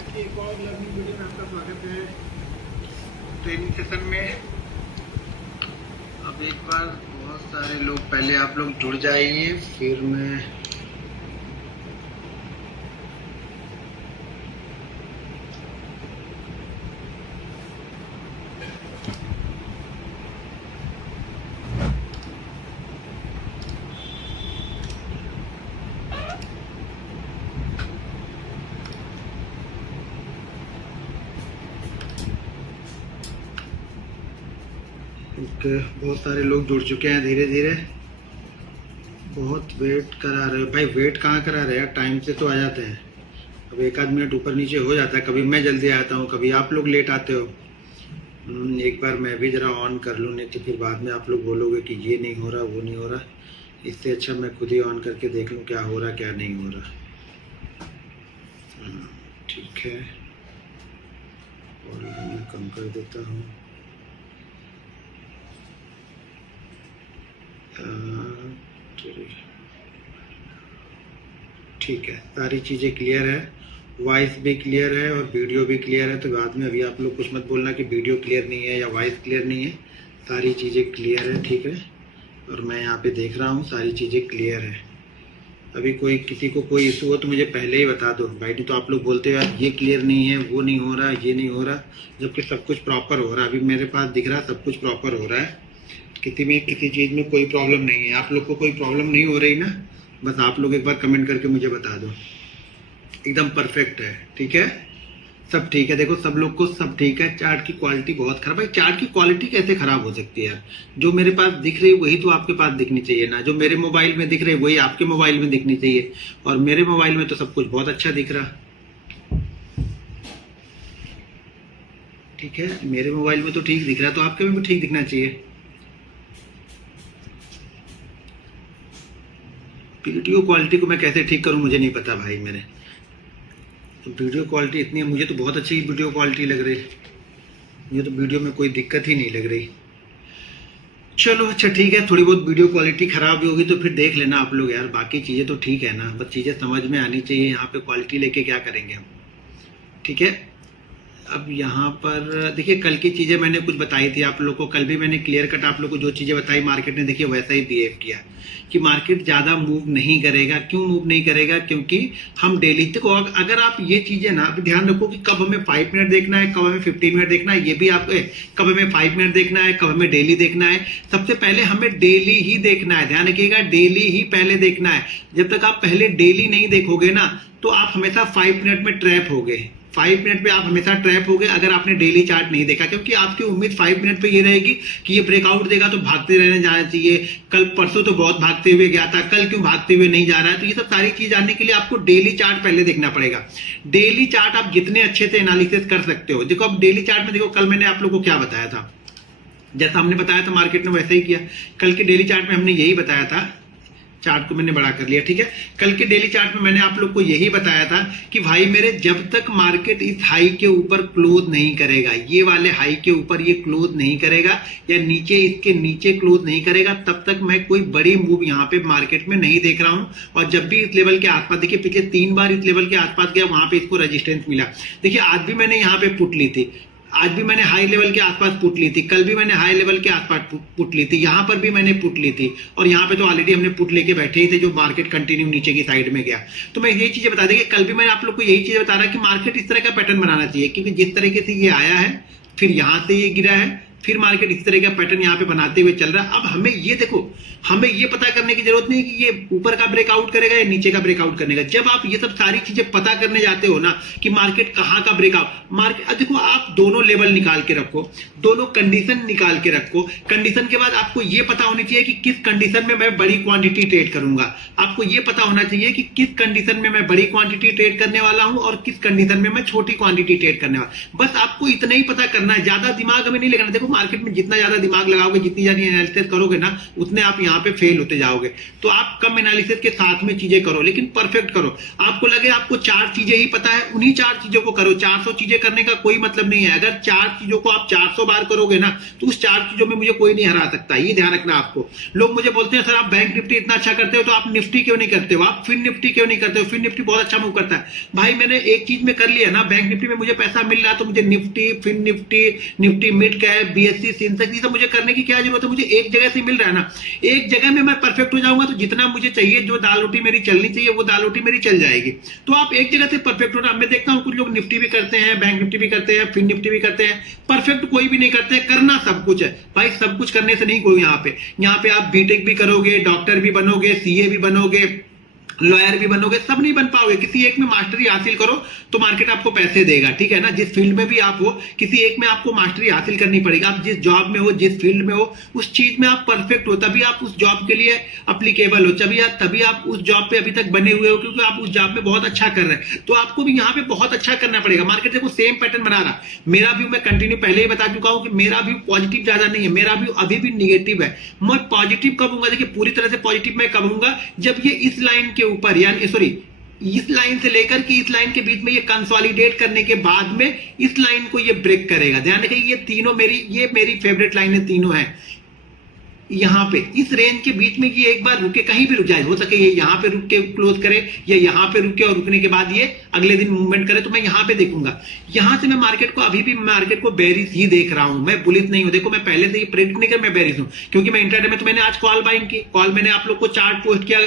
Trading की एक और लर्निंग वीडियो में आपका स्वागत है। ट्रेनिंग सेशन में अब एक बार बहुत सारे लोग, पहले आप लोग जुड़ जाइए, फिर मैं बहुत सारे लोग जुड़ चुके हैं। धीरे धीरे बहुत वेट करा रहे हो भाई। वेट कहाँ करा रहे हैं, टाइम से तो आ जाते हैं। अब एक आध मिनट ऊपर नीचे हो जाता है, कभी मैं जल्दी आता हूँ, कभी आप लोग लेट आते हो। एक बार मैं भी जरा ऑन कर लूँ, नहीं तो फिर बाद में आप लोग बोलोगे कि ये नहीं हो रहा, वो नहीं हो रहा। इससे अच्छा मैं खुद ही ऑन करके देख लूँ क्या हो रहा क्या नहीं हो रहा। ठीक है, और मैं कम कर देता हूँ। ठीक है, सारी चीज़ें क्लियर है, वॉइस भी क्लियर है और वीडियो भी क्लियर है। तो बाद में अभी आप लोग कुछ मत बोलना कि वीडियो क्लियर नहीं है या वॉइस क्लियर नहीं है। सारी चीज़ें क्लियर है, ठीक है। और मैं यहाँ पे देख रहा हूँ सारी चीज़ें क्लियर है। अभी कोई किसी को कोई इशू हो तो मुझे पहले ही बता दो भाई, नहीं तो आप लोग बोलते हो यार ये क्लियर नहीं है, वो नहीं हो रहा, ये नहीं हो रहा, जबकि सब कुछ प्रॉपर हो रहा है। अभी मेरे पास दिख रहा है सब कुछ प्रॉपर हो रहा है, किसी चीज़ में कोई प्रॉब्लम नहीं है। आप लोग को कोई प्रॉब्लम नहीं हो रही ना, बस आप लोग एक बार कमेंट करके मुझे बता दो। एकदम परफेक्ट है, ठीक है, सब ठीक है। देखो सब लोग को सब ठीक है। चार्ट की क्वालिटी बहुत खराब है। चार्ट की क्वालिटी कैसे खराब हो सकती है यार? जो मेरे पास दिख रही है वही तो आपके पास दिखनी चाहिए ना। जो मेरे मोबाइल में दिख रही है वही आपके मोबाइल में दिखनी चाहिए, और मेरे मोबाइल में तो सब कुछ बहुत अच्छा दिख रहा। ठीक है, मेरे मोबाइल में तो ठीक दिख रहा है, तो आपके में भी ठीक दिखना चाहिए। वीडियो क्वालिटी को मैं कैसे ठीक करूं मुझे नहीं पता भाई। मेरे तो वीडियो क्वालिटी इतनी है, मुझे तो बहुत अच्छी वीडियो क्वालिटी लग रही है। मुझे तो वीडियो में कोई दिक्कत ही नहीं लग रही। चलो अच्छा ठीक है, थोड़ी बहुत वीडियो क्वालिटी खराब भी होगी तो फिर देख लेना आप लोग यार। बाकी चीज़ें तो ठीक है ना, बस चीज़ें समझ में आनी चाहिए। यहाँ पे क्वालिटी लेके क्या करेंगे हम, ठीक है। अब यहाँ पर देखिए, कल की चीज़ें मैंने कुछ बताई थी आप लोग को। कल भी मैंने क्लियर कट आप लोग को जो चीज़ें बताई, मार्केट ने देखिए वैसा ही बिहेव किया कि मार्केट ज़्यादा मूव नहीं करेगा। क्यों मूव नहीं करेगा? क्योंकि हम डेली देखो, अगर आप ये चीज़ें ना अभी ध्यान रखो कि कब हमें 5 मिनट देखना है, कब हमें 15 मिनट देखना है, ये भी आप कब हमें 5 मिनट देखना है, कब हमें डेली देखना है। सबसे पहले हमें डेली ही देखना है, ध्यान रखिएगा, डेली ही पहले देखना है। जब तक आप पहले डेली नहीं देखोगे ना, तो आप हमेशा 5 मिनट में ट्रैप हो गए। 5 मिनट पे आप हमेशा ट्रैप हो गए अगर आपने डेली चार्ट नहीं देखा, क्योंकि आपकी उम्मीद 5 मिनट पे ये रहेगी कि ये ब्रेकआउट देगा तो भागते रहने जाना चाहिए। कल परसों तो बहुत भागते हुए गया था, कल क्यों भागते हुए नहीं जा रहा है? तो ये सब सारी चीज जानने के लिए आपको डेली चार्ट पहले देखना पड़ेगा। डेली चार्ट आप जितने अच्छे से एनालिसिस कर सकते हो। देखो अब डेली चार्ट में देखो, कल मैंने आप लोग को क्या बताया था, जैसा हमने बताया था मार्केट ने वैसा ही किया। कल के डेली चार्ट में हमने यही बताया था, चार्ट को मैंने बड़ा कर लिया, ठीक है। कल के डेली चार्ट में मैंने आप लोग को यही बताया था कि भाई मेरे, जब तक मार्केट इस हाई के ऊपर क्लोज नहीं करेगा, ये वाले हाई के ऊपर ये क्लोज नहीं करेगा या नीचे इसके नीचे क्लोज नहीं करेगा, तब तक मैं कोई बड़ी मूव यहाँ पे मार्केट में नहीं देख रहा हूं। और जब भी इस लेवल के आसपास, देखिए पिछले 3 बार इस लेवल के आसपास गया, वहां पे इसको रेजिस्टेंस मिला। देखिए आज भी मैंने यहाँ पे पुट ली थी, आज भी मैंने हाई लेवल के आसपास पुट ली थी, कल भी मैंने हाई लेवल के आसपास पुट ली थी, यहां पर भी मैंने पुट ली थी, और यहां पे तो ऑलरेडी हमने पुट लेके बैठे ही थे जो मार्केट कंटिन्यू नीचे की साइड में गया। तो मैं यही चीजें बता देंगे, कल भी मैंने आप लोग को यही चीजें बता रहा कि मार्केट इस तरह का पैटर्न बनाना चाहिए, क्योंकि जिस तरीके से ये आया है, फिर यहां से ये गिरा है, फिर मार्केट इस तरह का पैटर्न यहाँ पे बनाते हुए चल रहा है। अब हमें ये देखो, हमें ये पता करने की जरूरत नहीं कि ये ऊपर का ब्रेकआउट करेगा या नीचे का ब्रेकआउट करेगा। जब आप ये सब सारी चीजें पता करने जाते हो ना कि मार्केट कहाँ का ब्रेकआउट, मार्केट देखो आप दोनों लेवल निकाल के रखो, दोनों कंडीशन निकाल के रखो। कंडीशन के बाद आपको ये पता होनी चाहिए कि किस कंडीशन में मैं बड़ी क्वांटिटी ट्रेड करूंगा। आपको ये पता होना चाहिए कि किस कंडीशन में मैं बड़ी क्वांटिटी ट्रेड करने वाला हूं और किस कंडीशन में मैं छोटी क्वांटिटी ट्रेड करने वाला। बस आपको इतना ही पता करना है, ज्यादा दिमाग हमें नहीं लगाना। देखो मार्केट में जितना ज्यादा दिमाग लगाओगे, जितनी ज्यादा एनालिसिस करोगे ना, उतने आप यहाँ पे फेल होते जाओगे। तो आप कम एनालिसिस के साथ में चीजें करो, लेकिन परफेक्ट करो। आपको लगे आपको 4 चीजें ही पता है, उन्हीं 4 चीजों को करो। 400 चीजें करने का कोई मतलब नहीं है। अगर 4 चीजों को आप 400 बार करोगे ना, तो उस 4 चीजों में मुझे कोई नहीं हरा सकता। ये ध्यान रखना आपको। लोग मुझे बोलते हैं सर आप बैंक निफ्टी इतना अच्छा करते हो, तो आप निफ्टी क्यों नहीं करते हो, आप फिन निफ्टी क्यों नहीं करते हो, फिन निफ्टी बहुत अच्छा मूव करता है। भाई मैंने एक चीज में कर लिया ना, बैंक निफ्टी में मुझे पैसा मिल रहा, तो मुझे Nifty, Fin Nifty, Nifty mid cap, BSC, Sensex, ये सब मुझे करने की क्या जरूरत है। मुझे एक जगह से मिल रहा है ना, एक जगह में मैं परफेक्ट हो जाऊंगा, तो जितना मुझे चाहिए, जो दाल रोटी मेरी चलनी चाहिए, वो दाल रोटी मेरी चल जाएगी। तो आप एक जगह से परफेक्ट हो रहा। मैं देखता हूं कुछ लोग निफ्टी भी करते हैं, बैंक निफ्टी भी करते हैं, फिन निफ्टी भी करते हैं, परफेक्ट कोई भी नहीं करते। करना सब कुछ है भाई, सब कुछ करने से नहीं कोई। यहाँ पे आप बीटेक भी करोगे, डॉक्टर भी बनोगे, सीए भी बनोगे, लॉयर भी बनोगे, सब नहीं बन पाओगे। किसी एक में मास्टरी हासिल करो तो मार्केट आपको पैसे देगा, ठीक है ना। जिस फील्ड में भी आप हो, किसी एक में आपको मास्टरी हासिल करनी पड़ेगी। आप जिस जॉब में हो, जिस फील्ड में हो, उस चीज में आप परफेक्ट हो, तभी आप उस जॉब के लिए अप्लीकेबल हो, तभी आप उस जॉब पे अभी तक बने हुए हो, क्योंकि आप उस जॉब में बहुत अच्छा कर रहे हैं। तो आपको भी यहाँ पे बहुत अच्छा करना पड़ेगा। मार्केट देखो सेम पैटर्न बना रहा। मेरा व्यू मैं कंटिन्यू पहले ही बता चुका हूं कि मेरा व्यू पॉजिटिव ज्यादा नहीं है, मेरा व्यू अभी भी निगेटिव है। मैं पॉजिटिव कब हूंगा, देखिए पूरी तरह से पॉजिटिव मैं कब हूंगा, जब ये इस लाइन के ऊपर, यानी सॉरी इस लाइन से लेकर के इस लाइन के बीच में ये कंसोलिडेट करने के बाद में इस लाइन को ये ब्रेक करेगा। ध्यान रखिए, ये मेरी फेवरेट लाइनें तीनों हैं। यहाँ पे इस रेंज के बीच में ये एक बार रुके, कहीं भी रुक जाए, हो सके ये यहाँ पे रुक के क्लोज करे, या यहाँ पे रुके और रुकने के बाद ये अगले दिन मूवमेंट करे, तो मैं यहाँ पे देखूंगा। यहाँ से मैं मार्केट को अभी भी मार्केट को बेरिश ही देख रहा हूं, मैं बुलिश नहीं हूं। देखो मैं पहले से ही प्रेडिक्ट नहीं कर, मैं बेरिश हूं, क्योंकि मैं इंटरडे में तो मैंने आज कॉल बाइंग की, कॉल मैंने आप लोग को चार्ट पोस्ट किया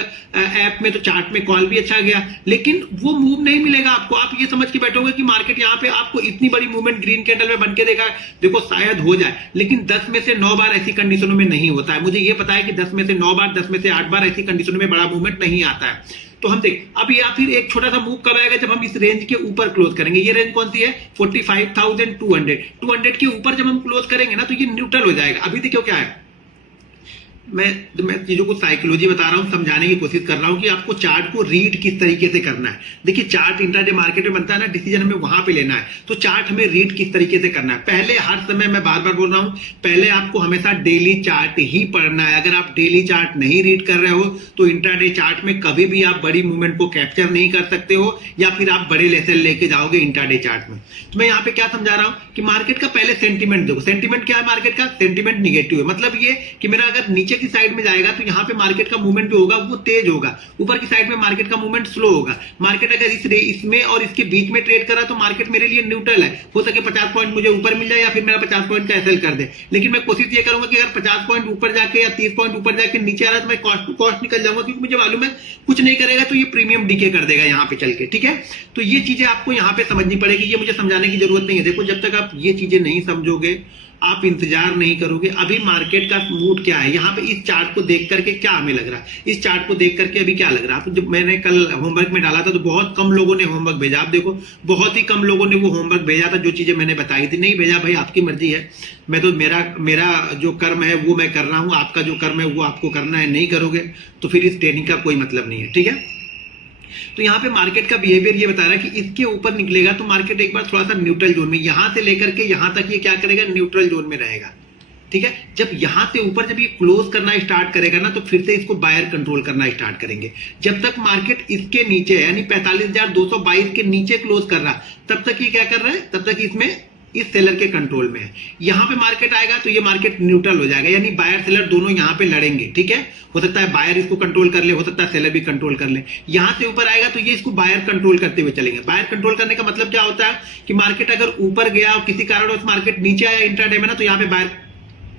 ऐप में, तो चार्ट में कॉल भी अच्छा गया, लेकिन वो मूव नहीं मिलेगा आपको। आप ये समझ के बैठोगे कि मार्केट यहाँ पे आपको इतनी बड़ी मूवमेंट ग्रीन कैंडल में बन के देखा, देखो शायद हो जाए, लेकिन 10 में से 9 बार ऐसी कंडीशनों में नहीं होता है। मुझे ये पता है कि 10 में से 9 बार, 10 में से 8 बार ऐसी कंडीशनों में बड़ा मूवमेंट नहीं आता है। तो हम देख अब या फिर एक छोटा सा मूव कब आएगा, जब हम इस रेंज के ऊपर क्लोज करेंगे। ये रेंज कौन सी है, 45,200। 200 के ऊपर जब हम क्लोज करेंगे ना, तो ये न्यूट्रल हो जाएगा। अभी देखो क्या है, मैं चीजों को साइकोलॉजी बता रहा हूं, समझाने की कोशिश कर रहा हूं कि आपको चार्ट को रीड किस तरीके से करना है। देखिए चार्ट इंट्राडे मार्केट में बनता है ना, डिसीजन हमें वहां पे लेना है, तो चार्ट हमें रीड किस तरीके से करना है। पहले हर समय मैं बार बार बोल रहा हूं, पहले आपको हमेशा डेली चार्ट ही पढ़ना है। अगर आप डेली चार्ट नहीं रीड कर रहे हो, तो इंट्राडे चार्ट में कभी भी आप बड़ी मूवमेंट को कैप्चर नहीं कर सकते हो, या फिर आप बड़े लेसन लेके जाओगे इंट्राडे चार्ट में। तो मैं यहाँ पे क्या समझा रहा हूं कि मार्केट का पहले सेंटीमेंट देखो। सेंटीमेंट क्या है मार्केट का, सेंटीमेंट निगेटिव है। मतलब ये कि मेरा अगर नीचे की साइड में जाएगा, तो यहाँ पे मार्केट का मूवमेंट जो होगा वो तेज होगा, ऊपर की साइड में मार्केट का मूवमेंट स्लो होगा। मार्केट अगर इसमें और इसके बीच में ट्रेड करा, तो मार्केट मेरे लिए न्यूट्रल है। हो सके 50 पॉइंट मुझे ऊपर मिल जाए, या फिर मेरा 50 पॉइंट का एसएल कर दे, लेकिन मैं कोशिश ये करूंगा कि अगर 50 पॉइंट ऊपर जाके या 30 पॉइंट ऊपर जाके नीचे आ रहा है, तो मैं कॉस्ट टू कॉस्ट निकल जाऊंगा, क्योंकि मुझे मालूम है कुछ नहीं करेगा तो ये प्रीमियम डीके कर देगा यहाँ पे चल के, ठीक है। तो ये चीजें आपको यहाँ पे समझनी पड़ेगी, ये मुझे समझाने की जरूरत नहीं है। देखो जब तक आप ये चीजें नहीं समझोगे, आप इंतजार नहीं करोगे। अभी मार्केट का मूड क्या है, यहाँ पे इस चार्ट को देख करके क्या हमें लग रहा है, इस चार्ट को देख करके अभी क्या लग रहा है। जब मैंने कल होमवर्क में डाला था, तो बहुत कम लोगों ने होमवर्क भेजा। आप देखो बहुत ही कम लोगों ने वो होमवर्क भेजा था, जो चीजें मैंने बताई थी। नहीं भेजा भाई, आपकी मर्जी है। मैं तो मेरा जो कर्म है वो मैं कर रहा हूं, आपका जो कर्म है वो आपको करना है। नहीं करोगे तो फिर इस ट्रेनिंग का कोई मतलब नहीं है, ठीक है। तो यहाँ पे मार्केट का बिहेवियर ये बता रहा है कि इसके ऊपर निकलेगा तो मार्केट एक बार थोड़ा सा न्यूट्रल जोन में, यहां से लेकर के यहां तक ये क्या करेगा, न्यूट्रल जोन में रहेगा, ठीक है। जब यहां से ऊपर जब ये क्लोज करना स्टार्ट करेगा ना, तो फिर से इसको बायर कंट्रोल करना स्टार्ट करेंगे। जब तक मार्केट इसके नीचे यानी 45,222 के नीचे क्लोज कर रहा, तब तक ये क्या कर रहा है, तब तक इसमें इस सेलर के कंट्रोल में है। यहां पे मार्केट आएगा तो ये मार्केट न्यूट्रल हो जाएगा, यानी बायर सेलर दोनों यहां पे लड़ेंगे, ठीक है। हो सकता है बायर इसको कंट्रोल कर ले, हो सकता है सेलर भी कंट्रोल कर ले। यहां से ऊपर आएगा तो ये इसको बायर कंट्रोल करते हुए चलेंगे। बायर कंट्रोल करने का मतलब क्या होता है कि मार्केट अगर ऊपर गया और किसी कारणवश मार्केट नीचे आया इंट्राडे में ना, तो यहाँ पे बायर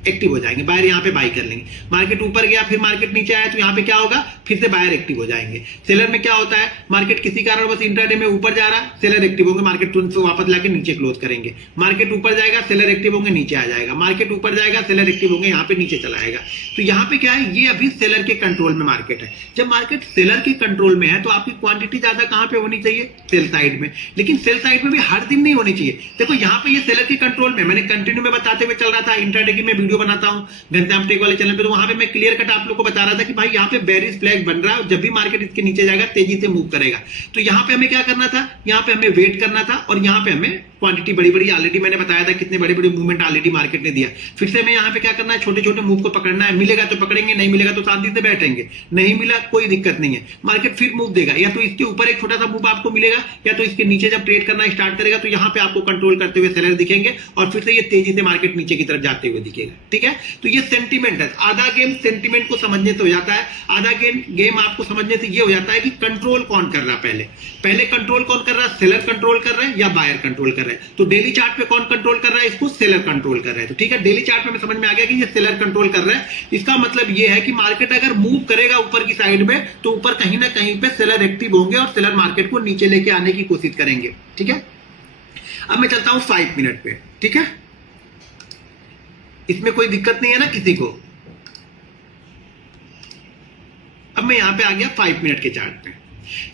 एक्टिव हो जाएंगे, बायर यहाँ पे बाई कर लेंगे। मार्केट ऊपर गया फिर मार्केट नीचे आया, तो यहाँ पे क्या होगा, फिर से बायर एक्टिव हो जाएंगे। सेलर में क्या होता है, मार्केट किसी कारण बस इंट्राडे में ऊपर जा रहा, सेलर एक्टिव होंगे, मार्केट तुरंत से वापस लाके नीचे क्लोज करेंगे। मार्केट ऊपर जाएगा, सेलर एक्टिव होंगे, नीचे आ जाएगा। मार्केट ऊपर जाएगा, सेलर एक्टिव होंगे, यहाँ पे नीचे चला आएगा। तो यहाँ पे क्या है, ये अभी सेलर के कंट्रोल में मार्केट है। जब मार्केट सेलर के कंट्रोल में है, तो आपकी क्वांटिटी ज्यादा कहां पे होनी चाहिए, सेल साइड में। लेकिन सेल साइड में भी हर दिन नहीं होनी चाहिए। देखो यहाँ पे ये सेलर के कंट्रोल में, मैंने कंटिन्यू में बताते हुए चल रहा था। इंट्राडे की मैं वीडियो बनाता हूँ घनश्याम टेक वाले चैनल पे, तो वहां पे मैं क्लियर कट आप लोग को बता रहा था कि भाई यहाँ पे बेरिश फ्लैग बन रहा है, जब भी मार्केट इसके नीचे जाएगा तेजी से मूव करेगा। तो यहाँ पे हमें क्या करना था, यहाँ पे हमें वेट करना था, और यहाँ पे हमें क्वांटिटी बड़ी बड़ी ऑलरेडी मैंने बताया था, कितने बड़े बड़े मूवमेंट ऑलरेडी मार्केट ने दिया। फिर से मैं यहाँ पे क्या करना है, छोटे छोटे मूव को पकड़ना है, मिलेगा तो पकड़ेंगे, नहीं मिलेगा तो शांति से बैठेंगे, नहीं मिला कोई दिक्कत नहीं है, मार्केट फिर मूव देगा, या तो इसके ऊपर एक छोटा सा मूव आपको मिलेगा, या तो इसके नीचे जब ट्रेड करना स्टार्ट करेगा तो यहाँ पे आपको कंट्रोल करते हुए सेलर दिखेंगे और फिर से ये तेजी से मार्केट नीचे की तरफ जाते हुए दिखेगा। ठीक है, तो ये सेंटीमेंट है। आधा गेम सेंटीमेंट को समझने से हो जाता है, आधा गेम आपको समझने से ये हो जाता है कि कंट्रोल कौन कर रहा है। पहले कंट्रोल कौन कर रहा है, सेलर कंट्रोल कर रहा है या बायर कंट्रोल कर रहा है। तो डेली चार्ट पे कौन कंट्रोल कर रहा है, इसको सेलर कंट्रोल कर रहा है। तो ठीक है, डेली चार्ट में हमें समझ में आ गया कि ये सेलर कंट्रोल कर रहा है। इसका मतलब ये है कि मार्केट अगर मूव करेगा ऊपर की साइड में तो ऊपर कहीं ना कहीं पे सेलर एक्टिव होंगे और सेलर मार्केट को नीचे लेके आने की कोशिश करेंगे। ठीक है, अब मैं चलता हूं 5 मिनट पे। ठीक है, इसमें कोई दिक्कत नहीं है ना किसी को। अब मैं यहां पे आ गया 5 मिनट के चार्ट पे।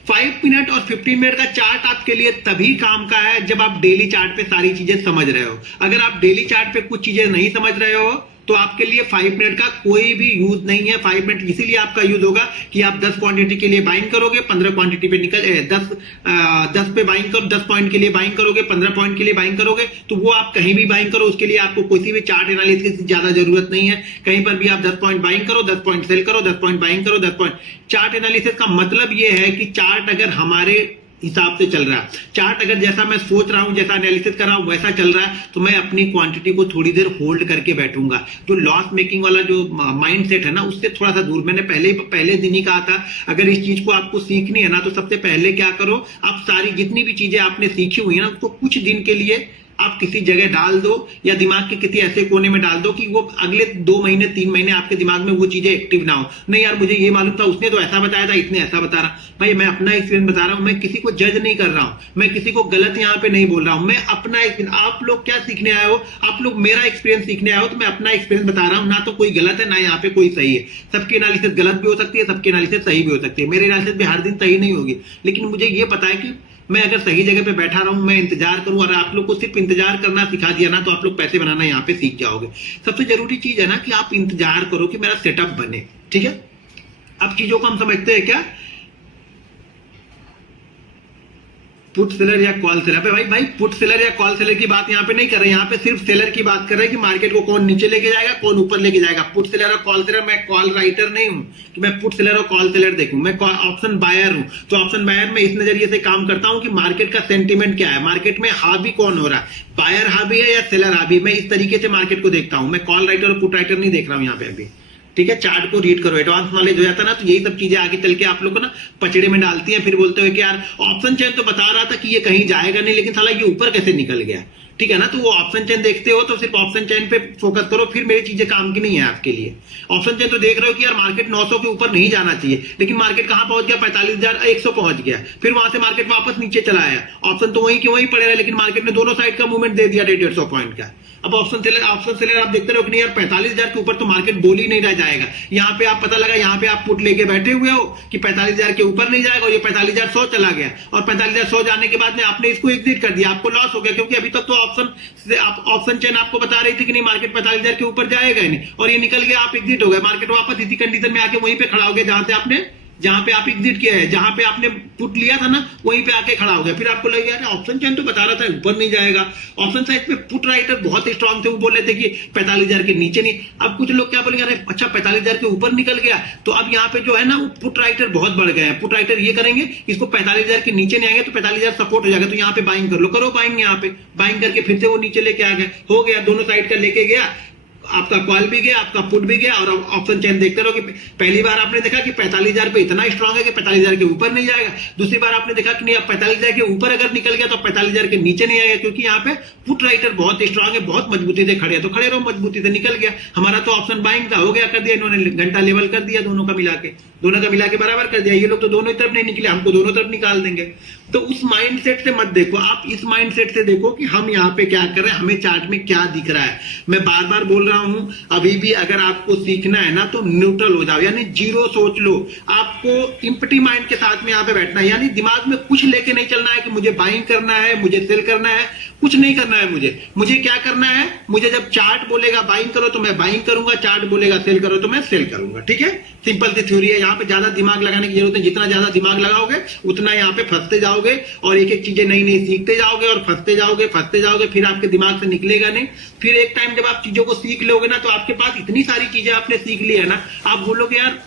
5 मिनट और 15 मिनट का चार्ट आपके लिए तभी काम का है जब आप डेली चार्ट पे सारी चीजें समझ रहे हो। अगर आप डेली चार्ट पे कुछ चीजें नहीं समझ रहे हो तो आपके लिए 5 मिनट का कोई भी यूज नहीं है। 5 मिनट इसीलिए आपका यूज होगा कि आप 10 क्वांटिटी के लिए बाइंग करोगे, 15 क्वांटिटी पे 10 पे बाइंग करो, 10 पॉइंट के लिए बाइंग करोगे, 15 पॉइंट के लिए बाइंग करोगे, तो वो आप कहीं भी बाइंग करो, उसके लिए आपको कोई भी चार्ट एनालिसिस की ज्यादा जरूरत नहीं है। कहीं पर भी आप 10 पॉइंट बाइंग करो, 10 पॉइंट सेल करो, 10 पॉइंट बाइंग करो, 10 पॉइंट। चार्ट एनालिसिस का मतलब ये है कि चार्ट अगर हमारे हिसाब से चल रहा है, चार्ट अगर जैसा मैं सोच रहा हूं, जैसा एनालिसिस कर रहा हूं वैसा चल रहा है, तो मैं अपनी क्वांटिटी को थोड़ी देर होल्ड करके बैठूंगा। जो लॉस मेकिंग वाला जो माइंडसेट है ना, उससे थोड़ा सा दूर। मैंने पहले दिन ही कहा था, अगर इस चीज को आपको सीखनी है ना, तो सबसे पहले क्या करो, आप सारी जितनी भी चीजें आपने सीखी हुई है ना, उसको कुछ दिन के लिए आप किसी जगह डाल दो या दिमाग के किसी ऐसे कोने में डाल दो कि वो अगले 2 महीने 3 महीने आपके दिमाग में वो चीजें एक्टिव ना हो। नहीं यार, मुझे ये मालूम था, उसने तो ऐसा बताया था, इसने ऐसा बता रहा। भाई मैं अपना एक्सपीरियंस बता रहा हूं, मैं किसी को जज नहीं कर रहा हूं, मैं किसी को गलत यहां पे नहीं बोल रहा हूं, मैं अपना एक्सपीरियंस। आप लोग क्या सीखने आए हो, आप लोग मेरा एक्सपीरियंस सीखने आए हो, तो मैं अपना एक्सपीरियंस बता रहा हूं। ना तो कोई गलत है, ना यहाँ पे कोई सही है। सबकी एनालिसिस गलत भी हो सकती है, सबकी एनालिसिस सही भी हो सकती है। मेरी एनालिसिस भी हर दिन सही नहीं होगी, लेकिन मुझे ये पता है कि मैं अगर सही जगह पे बैठा रहूं, मैं इंतजार करूं, और आप लोग को सिर्फ इंतजार करना सिखा दिया ना, तो आप लोग पैसे बनाना यहां पे सीख जाओगे। सबसे जरूरी चीज है ना कि आप इंतजार करो कि मेरा सेटअप बने। ठीक है, अब चीजों को हम समझते हैं क्या, पुट सेलर या कॉल सेलर पे। भाई पुट सेलर या कॉल सेलर की बात यहाँ पे नहीं कर रहे, यहाँ पे सिर्फ सेलर की बात कर रहे हैं कि मार्केट को कौन नीचे लेके जाएगा, कौन ऊपर लेके जाएगा। पुट सेलर और कॉल सेलर, मैं कॉल राइटर नहीं हूं कि मैं पुट सेलर और कॉल सेलर देखूं, मैं ऑप्शन बायर हूं। तो ऑप्शन बायर में इस नजरिए से काम करता हूं कि मार्केट का सेंटीमेंट क्या है, मार्केट में हावी कौन हो रहा है, बायर हावी है या सेलर हावी। मैं इस तरीके से मार्केट को देखता हूं, मैं कॉल राइटर और पुट राइटर नहीं देख रहा हूं यहाँ पे अभी। ठीक है, चार्ट को रीड करो, एडवांस नॉलेज हो जाता है ना, तो यही सब चीजें आगे चल के आप लोग को ना पचड़े में डालती हैं। फिर बोलते हो कि यार ऑप्शन चेन तो बता रहा था कि ये कहीं जाएगा नहीं, लेकिन साला ये ऊपर कैसे निकल गया। ठीक है ना, तो वो ऑप्शन चेन देखते हो तो सिर्फ ऑप्शन चेन पे फोकस करो, फिर मेरी चीजें काम की नहीं है आपके लिए। ऑप्शन चेन तो देख रहे हो कि यार मार्केट 900 के ऊपर नहीं जाना चाहिए, लेकिन मार्केट कहां पहुंच गया, 45,100 पहुंच गया, फिर वहां से मार्केट वापस नीचे चला आया। ऑप्शन तो वहीं के वहीं पड़े रहे, लेकिन मार्केट ने दोनों साइड का मूवमेंट दे दिया 150 पॉइंट का। अब ऑप्शन सेलर आप देखते रहो कि नहीं यार 45,000 के ऊपर तो मार्केट बोल ही नहीं रह जाएगा। यहाँ पे आप पता लगा, यहाँ पे आप पुट लेके बैठे हुए हो कि 45,000 के ऊपर नहीं जाएगा, और ये 45,100 चला गया, और 45,100 जाने के बाद में आपने इसको एग्जिट कर दिया, आपको लॉस हो गया, क्योंकि अभी तक तो ऑप्शन चेन आपको बता रही थी कि नहीं मार्केट 45,000 के ऊपर जाएगा ही नहीं, और ये निकल गया, आप एग्जिट हो गए। मार्केट वापस इसी कंडीशन में आके वहीं पे खड़ा हो गया जहां पे आप एग्जिट किया है, जहां पे आपने पुट लिया था ना, वहीं पे आके खड़ा हो गया। फिर आपको लग गया ऑप्शन चेन तो बता रहा था ऊपर नहीं जाएगा। ऑप्शन साइड पे पुट राइटर बहुत स्ट्रांग थे, वो बोल रहे थे कि 45,000 के नीचे नहीं। अब कुछ लोग क्या बोलेंगे, अरे अच्छा 45,000 के ऊपर निकल गया, तो अब यहाँ पे जो है ना वो पुट राइटर बहुत बढ़ गए हैं। पुट राइटर ये करेंगे, इसको 45,000 के नीचे नहीं आएंगे तो 45,000 सपोर्ट हो जाएगा, तो यहाँ पे बाइंग कर लो, करो बाइंग। यहाँ पे बाइंग करके फिर से वो नीचे लेके आ गए, हो गया, दोनों साइड का लेके गया, आपका कॉल भी गया, आपका पुट भी गया, और ऑप्शन चेन देखते रहो कि पहली बार आपने देखा कि 45,000 पे इतना स्ट्रांग है कि 45,000 के ऊपर नहीं जाएगा। दूसरी बार आपने देखा कि नहीं, अब 45,000 के ऊपर अगर निकल गया तो 45,000 के नीचे नहीं आएगा, क्योंकि यहाँ पे पुट राइटर बहुत स्ट्रांग है, बहुत मजबूती से खड़े हैं, तो खड़े रहो, मजबूती से निकल गया। हमारा तो ऑप्शन बाइंग था, हो गया, कर दिया इन्होंने, घंटा लेवल कर दिया, दोनों का मिला के बराबर कर दिया। ये लोग तो दोनों तरफ नहीं निकले, हमको दोनों तरफ निकाल देंगे। तो उस माइंडसेट से मत देखो, आप इस माइंडसेट से देखो कि हम यहाँ पे क्या कर रहे हैं, हमें चार्ट में क्या दिख रहा है। मैं बार बार बोल रहा हूं, अभी भी अगर आपको सीखना है ना तो न्यूट्रल हो जाओ, यानी जीरो सोच लो। आपको इम्पटी माइंड के साथ में यहाँ पे बैठना है, यानी दिमाग में कुछ लेके नहीं चलना है कि मुझे बाइंग करना है, मुझे सेल करना है, कुछ नहीं करना है। मुझे क्या करना है, मुझे जब चार्ट बोलेगा बाइंग करो तो मैं बाइंग करूंगा, चार्ट बोलेगा सेल करो तो मैं सेल करूंगा। ठीक है, सिंपल सी थ्योरी है। यहाँ पे ज्यादा दिमाग लगाने की जरूरत है, जितना ज्यादा दिमाग लगाओगे उतना यहाँ पे फंसते जाओगे और एक एक चीजें नई नई सीखते जाओगे और फंसते जाओगे, फिर आपके दिमाग से निकलेगा नहीं। फिर एक टाइम जब आप चीजों को सीख लोगे ना, तो आपके पास इतनी सारी चीजें आपने सीख ली है ना, आप बोलोगे यार